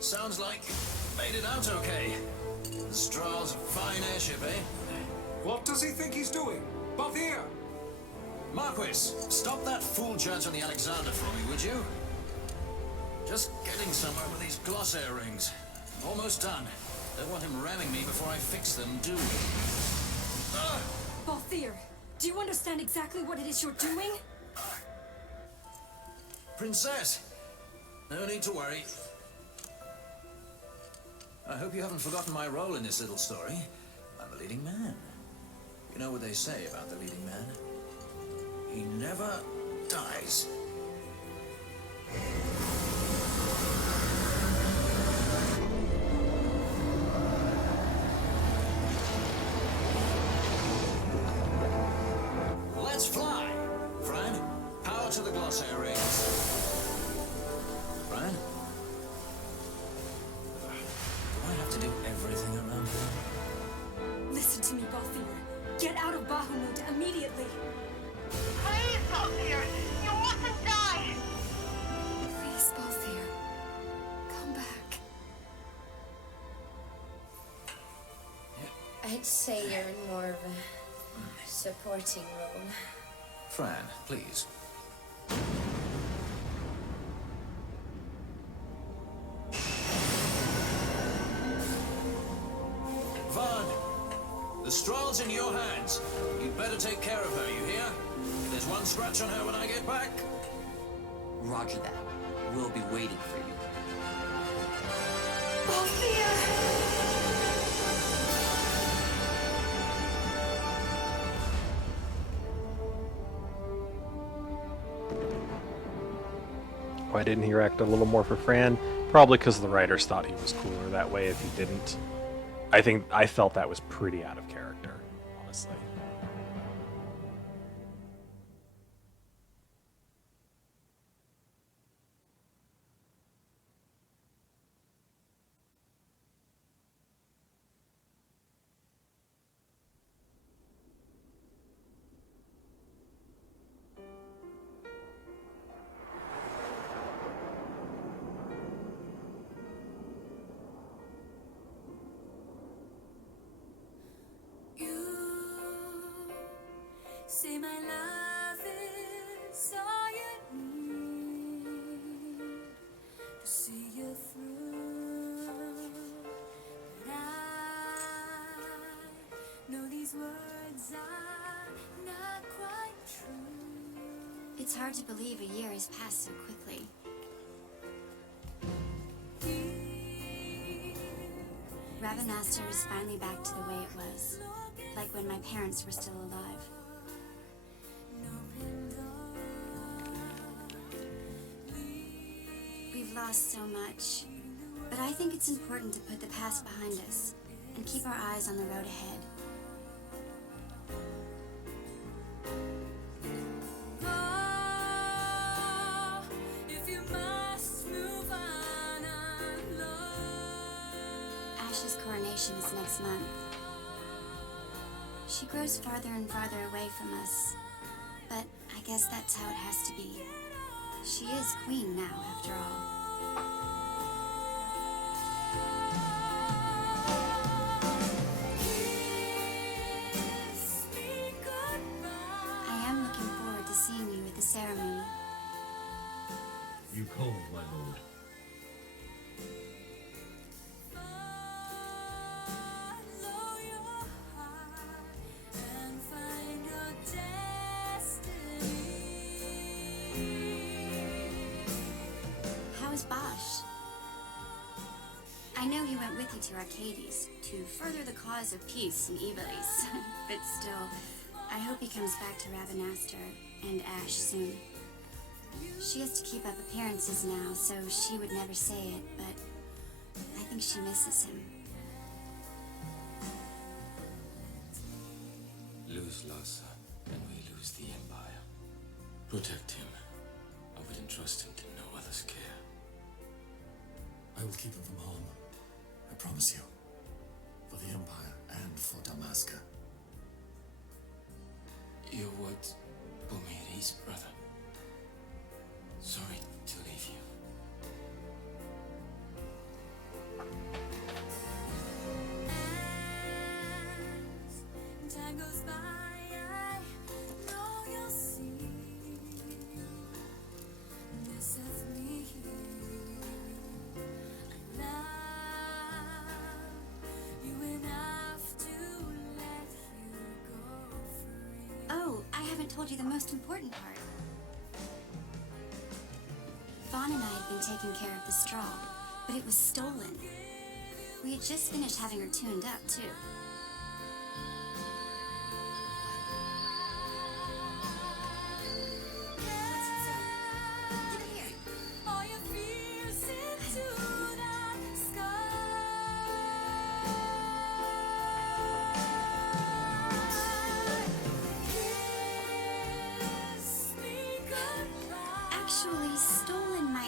Sounds like you made it out okay. The Strahl's a fine airship, eh? What does he think he's doing? Balthier! Marquis, stop that fool judge on the Alexander for me, would you? Just getting somewhere with these Glossair rings. Almost done. Don't want him ramming me before I fix them, do we? Balthier, do you understand exactly what it is you're doing? Princess! No need to worry. I hope you haven't forgotten my role in this little story. I'm the leading man. You know what they say about the leading man? He never dies. Let's fly! Fran, power to the glossaire rings. Fran? Do I have to do everything around here? Listen to me, Balthier. Get out of Bahamut immediately. Please, Balthier, you mustn't die. Please, Balthier. Come back. I'd say you're in more of a supporting role. Fran, please. Vaughn, the Strahl's in your hands. You'd better take care of her, you hear? There's one scratch on her when I get back. Roger that. We'll be waiting for you. Why didn't he react a little more for Fran? Probably because the writers thought he was cooler that way if he didn't. I felt that was pretty out of character, honestly. Say my love is all you need to see you through. But I know these words are not quite true. It's hard to believe a year has passed so quickly. Ravenaster is finally back to the way it was, like when my parents were still alive. We've lost so much, but I think it's important to put the past behind us and keep our eyes on the road ahead. Ash's coronation is next month. She grows farther and farther away from us, but I guess that's how it has to be. She is queen now, after all. I am looking forward to seeing you at the ceremony. You called, my lord. How is Bosch? I know he went with you to Arcades to further the cause of peace in Ivalice, but still, I hope he comes back to Ravenaster and Ash soon. She has to keep up appearances now, so she would never say it, but I think she misses him. Lose Lhasa, and we lose the Empire. Protect him. I would entrust him to no other's care. I will keep him from harm. I promise you. For the Empire and for Damaska. You're what? Bomiri's brother. Sorry to leave you. Time goes by, I know you'll see. This is me. I love you enough to let you go free. Oh, I haven't told you the most important part. Vaughn and I had been taking care of the straw, but it was stolen. We had just finished having her tuned up, too.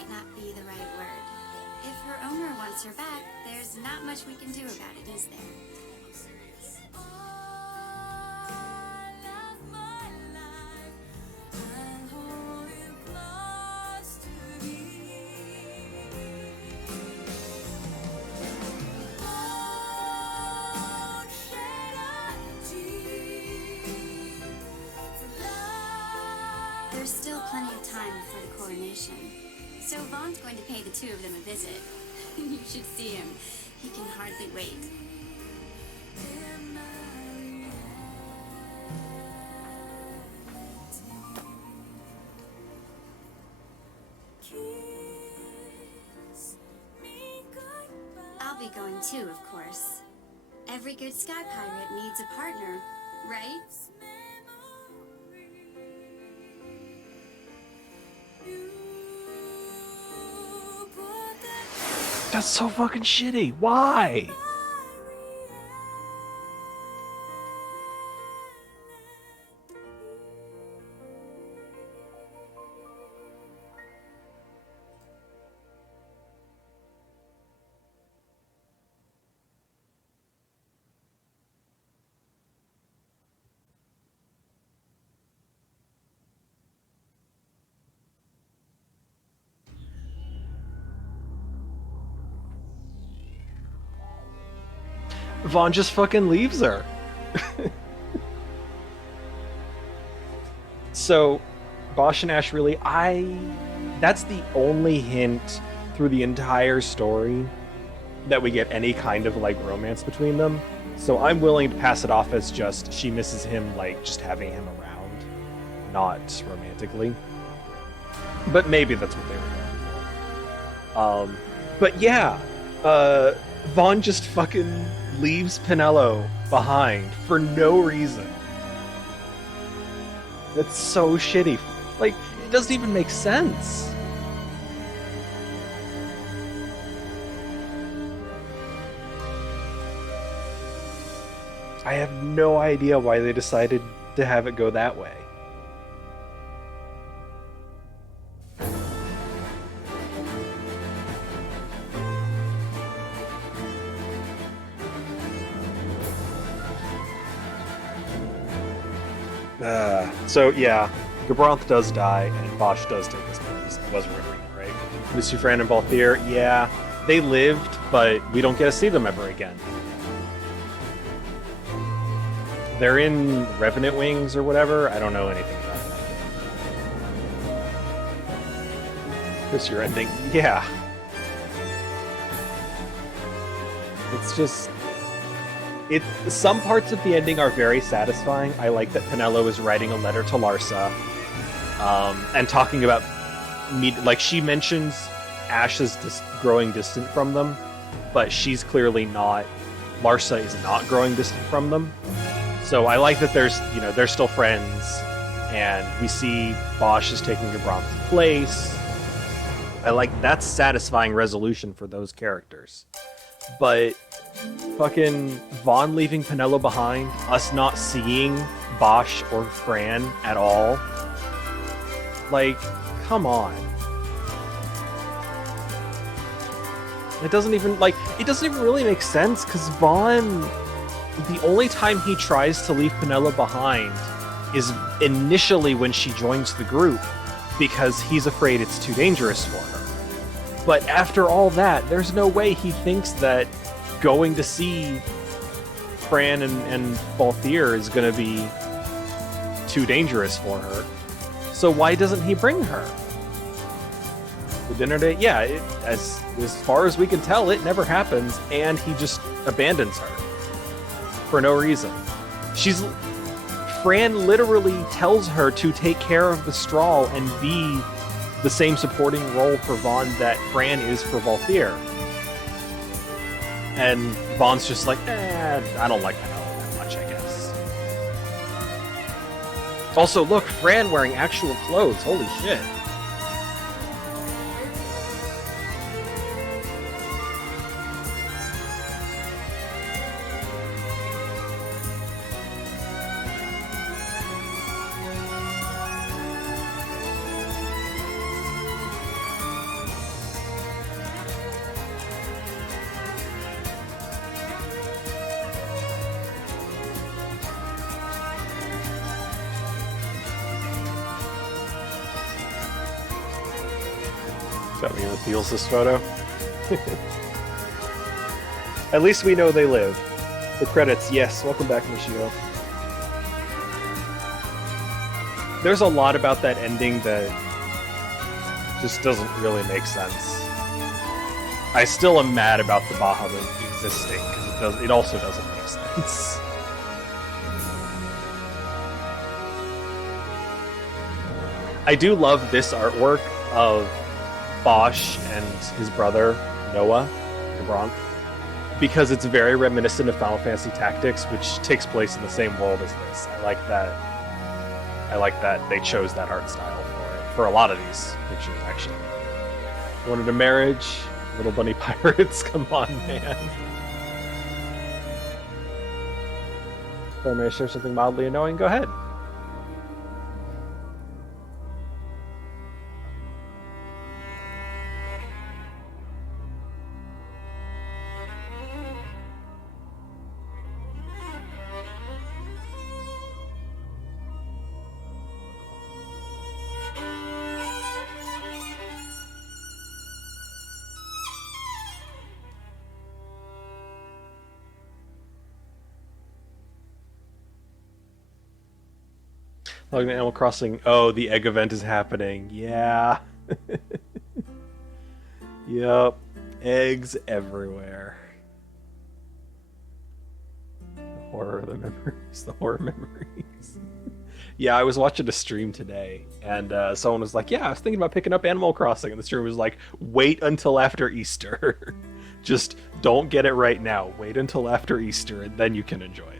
might not be the right word. If her owner wants her back, there's not much we can do about it, is there? There's still plenty of time before the coronation, so Vaughn's going to pay the two of them a visit. You should see him. He can hardly wait. I'll be going too, of course. Every good sky pirate needs a partner, right? That's so fucking shitty. Why? Vaughn just fucking leaves her. So, Bosch and Ash really, that's the only hint through the entire story that we get any kind of like romance between them. So I'm willing to pass it off as just she misses him, like just having him around, not romantically. But maybe that's what they were going for. But yeah, Vaughn just fucking leaves Pinello behind for no reason. That's so shitty. Like, it doesn't even make sense. I have no idea why they decided to have it go that way. So yeah, Gabranth does die, and Bosch does take his place. I was remembering it, right? Lucy Fran and Balthier, yeah, they lived, but we don't get to see them ever again. They're in Revenant Wings or whatever. I don't know anything about that. This your ending? Yeah. It's just... some parts of the ending are very satisfying. I like that Pinello is writing a letter to Larsa, and talking about like she mentions Ash is growing distant from them, but she's clearly not. Larsa is not growing distant from them. So I like that they're still friends, and we see Bosch is taking Gabranth's place. I like that's satisfying resolution for those characters, but. Fucking Vaughn leaving Pinello behind, us not seeing Bosch or Fran at all. Like, come on. It doesn't even really make sense, because Vaughn, the only time he tries to leave Pinello behind is initially when she joins the group, because he's afraid it's too dangerous for her. But after all that, there's no way he thinks that going to see Fran and Balthier is going to be too dangerous for her. So why doesn't he bring her? The dinner date? Yeah, as far as we can tell, it never happens, and he just abandons her. For no reason. Fran literally tells her to take care of the Strahl and be the same supporting role for Vaughn that Fran is for Balthier. And Vaughn's just like, I don't like Pinello that much, I guess. Also, look, Fran wearing actual clothes. Holy shit. Got me in the feels this photo. At least we know they live. The credits, yes. Welcome back, Michio. There's a lot about that ending that just doesn't really make sense. I still am mad about the Bahamut existing, because it also doesn't make sense. I do love this artwork of Bosch and his brother, Noah, Gabron, because it's very reminiscent of Final Fantasy Tactics, which takes place in the same world as this. I like that. I like that they chose that art style for it. For a lot of these pictures, actually. Wanted a marriage? Little bunny pirates? Come on, man. If I may share something mildly annoying, go ahead. Logging to Animal Crossing. Oh, the egg event is happening. Yeah. Yup. Eggs everywhere. The horror of the memories. The horror memories. Yeah, I was watching a stream today, and someone was like, yeah, I was thinking about picking up Animal Crossing, and the stream was like, wait until after Easter. Just don't get it right now. Wait until after Easter, and then you can enjoy it.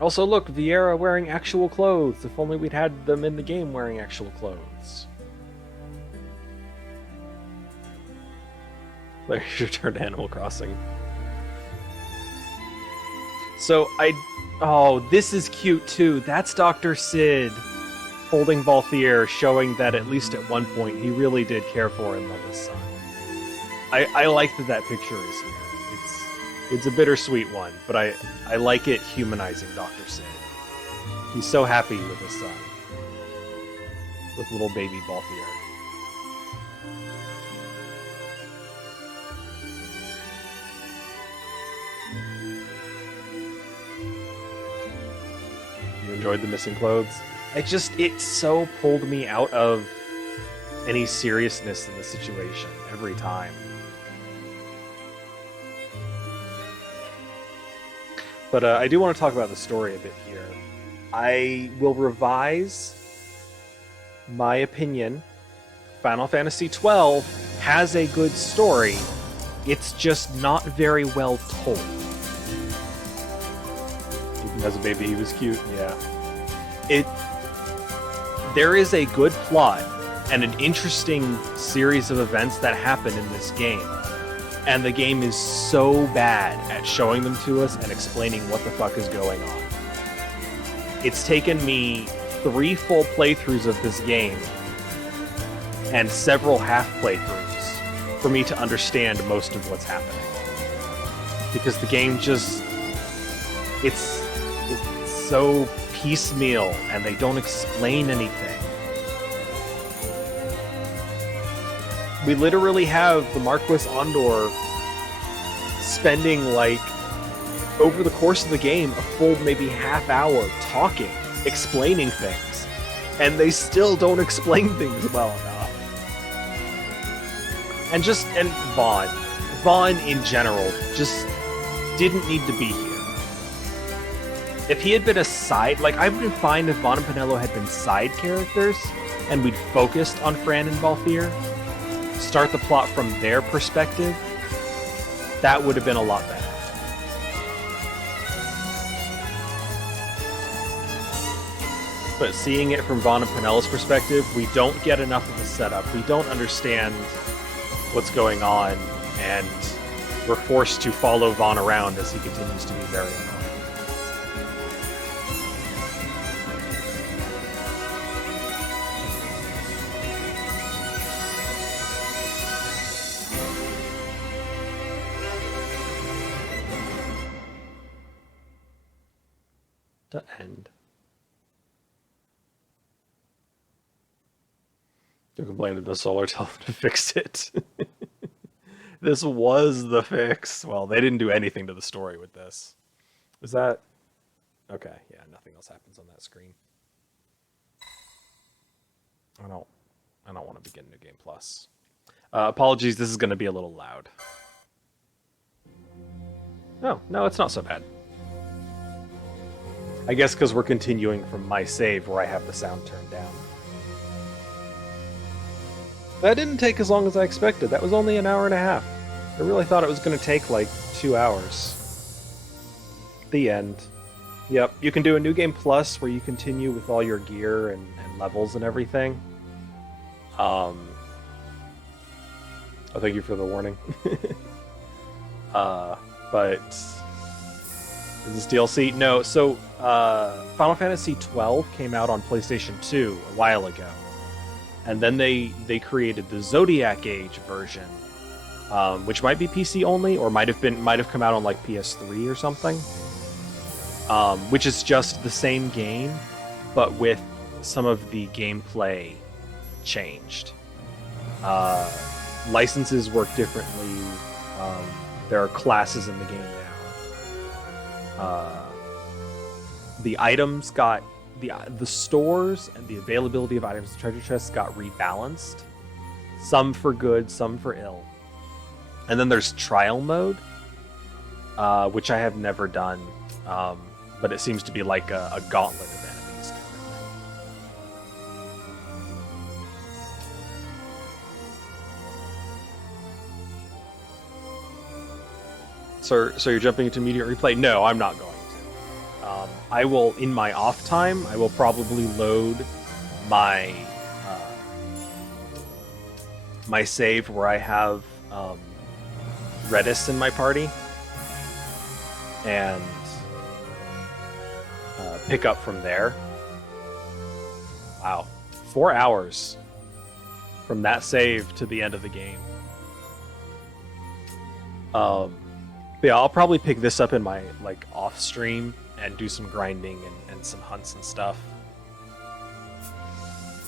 Also, look, Vieira wearing actual clothes. If only we'd had them in the game wearing actual clothes. Players return to Animal Crossing. So, oh, this is cute too. That's Dr. Sid holding Balthier, showing that at least at one point he really did care for and love his son. I like that picture is here. It's a bittersweet one, but I like it humanizing Dr. Sid. He's so happy with his son. With little baby Balthier. You enjoyed the missing clothes? It so pulled me out of any seriousness in the situation every time. But I do want to talk about the story a bit here. I will revise my opinion. Final Fantasy XII has a good story. It's just not very well told. Even as a baby, he was cute. Yeah. There is a good plot and an interesting series of events that happen in this game. And the game is so bad at showing them to us and explaining what the fuck is going on. It's taken me 3 full playthroughs of this game and several half playthroughs for me to understand most of what's happening. Because the game just... It's so piecemeal and they don't explain anything. We literally have the Marquis Andor spending, like, over the course of the game, a full maybe half hour talking, explaining things, and they still don't explain things well enough. And Vaughn in general just didn't need to be here. If he had been a side, like, I would have been fine if Vaughn and Penelo had been side characters, and we'd focused on Fran and Balthier, start the plot from their perspective, that would have been a lot better. But seeing it from Vaughn and Penelo's perspective, we don't get enough of a setup. We don't understand what's going on, and we're forced to follow Vaughn around as he continues to be very annoying. To end. To complain to the solar, tell them to fix it. This was the fix. Well, they didn't do anything to the story with this. Is that... Okay, yeah, nothing else happens on that screen. I don't want to begin New Game Plus. Apologies, this is going to be a little loud. No, it's not so bad. I guess because we're continuing from my save where I have the sound turned down. That didn't take as long as I expected. That was only an hour and a half. I really thought it was going to take like 2 hours. The end. Yep, you can do a New Game Plus where you continue with all your gear and levels and everything. Oh, thank you for the warning. But is this DLC? No. So Final Fantasy XII came out on PlayStation 2 a while ago, and then they created the Zodiac Age version, which might be PC only, or might have come out on like PS3 or something. Which is just the same game, but with some of the gameplay changed. Licenses work differently. There are classes in the game now. The items got the stores and the availability of items and treasure chests got rebalanced. Some for good, some for ill. And then there's trial mode, which I have never done. But it seems to be like a gauntlet of enemies kind of thing. So you're jumping into immediate replay? No, I'm not going to. I will, in my off time, I will probably load my my save where I have Redis in my party, and pick up from there. Wow. 4 hours from that save to the end of the game. But yeah, I'll probably pick this up in my off stream and do some grinding and some hunts and stuff.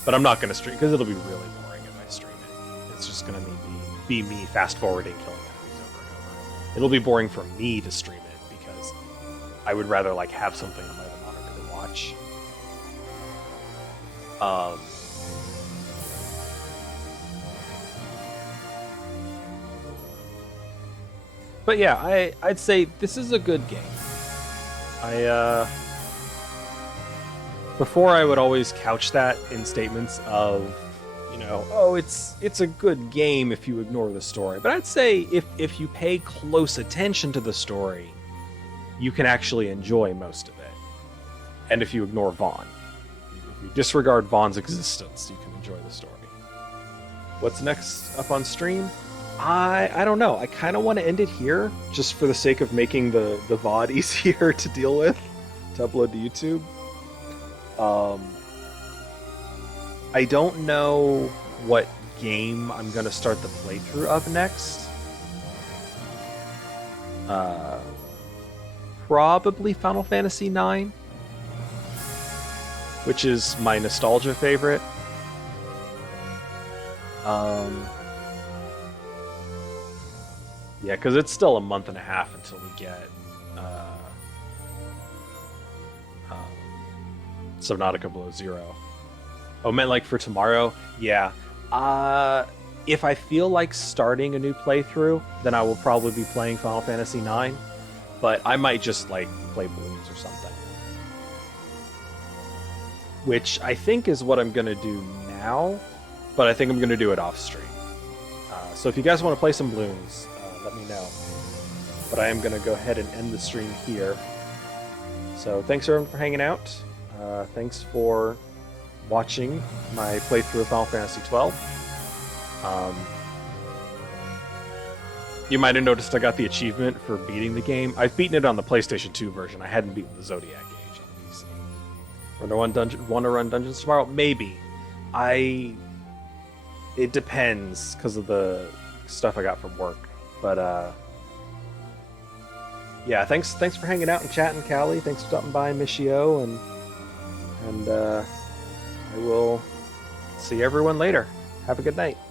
But I'm not going to stream because it'll be really boring if I stream it. It's just going to be me fast forwarding, killing enemies over and over. It'll be boring for me to stream it because I would rather have something on my other monitor to watch. But yeah, I'd say this is a good game. Before I would always couch that in statements of, oh, it's a good game if you ignore the story. But I'd say if you pay close attention to the story, you can actually enjoy most of it. And if you ignore Vaughn, if you disregard Vaughn's existence, you can enjoy the story. What's next up on stream? I don't know. I kind of want to end it here, just for the sake of making the VOD easier to deal with, to upload to YouTube. I don't know what game I'm going to start the playthrough of next. Probably Final Fantasy IX, which is my nostalgia favorite. Yeah, because it's still a month and a half until we get Subnautica Below Zero. Oh, meant for tomorrow? Yeah. If I feel like starting a new playthrough, then I will probably be playing Final Fantasy IX, but I might just play Balloons or something. Which I think is what I'm going to do now, but I think I'm going to do it off stream. So if you guys want to play some Balloons, let me know. But I am going to go ahead and end the stream here. So thanks everyone for hanging out. Thanks for watching my playthrough of Final Fantasy XII. You might have noticed I got the achievement for beating the game. I've beaten it on the PlayStation 2 version. I hadn't beaten the Zodiac Age on the PC. Want to run dungeons tomorrow? Maybe. It depends because of the stuff I got from work. But yeah, thanks for hanging out and chatting, Callie. Thanks for stopping by, Michio, and I will see everyone later. Have a good night.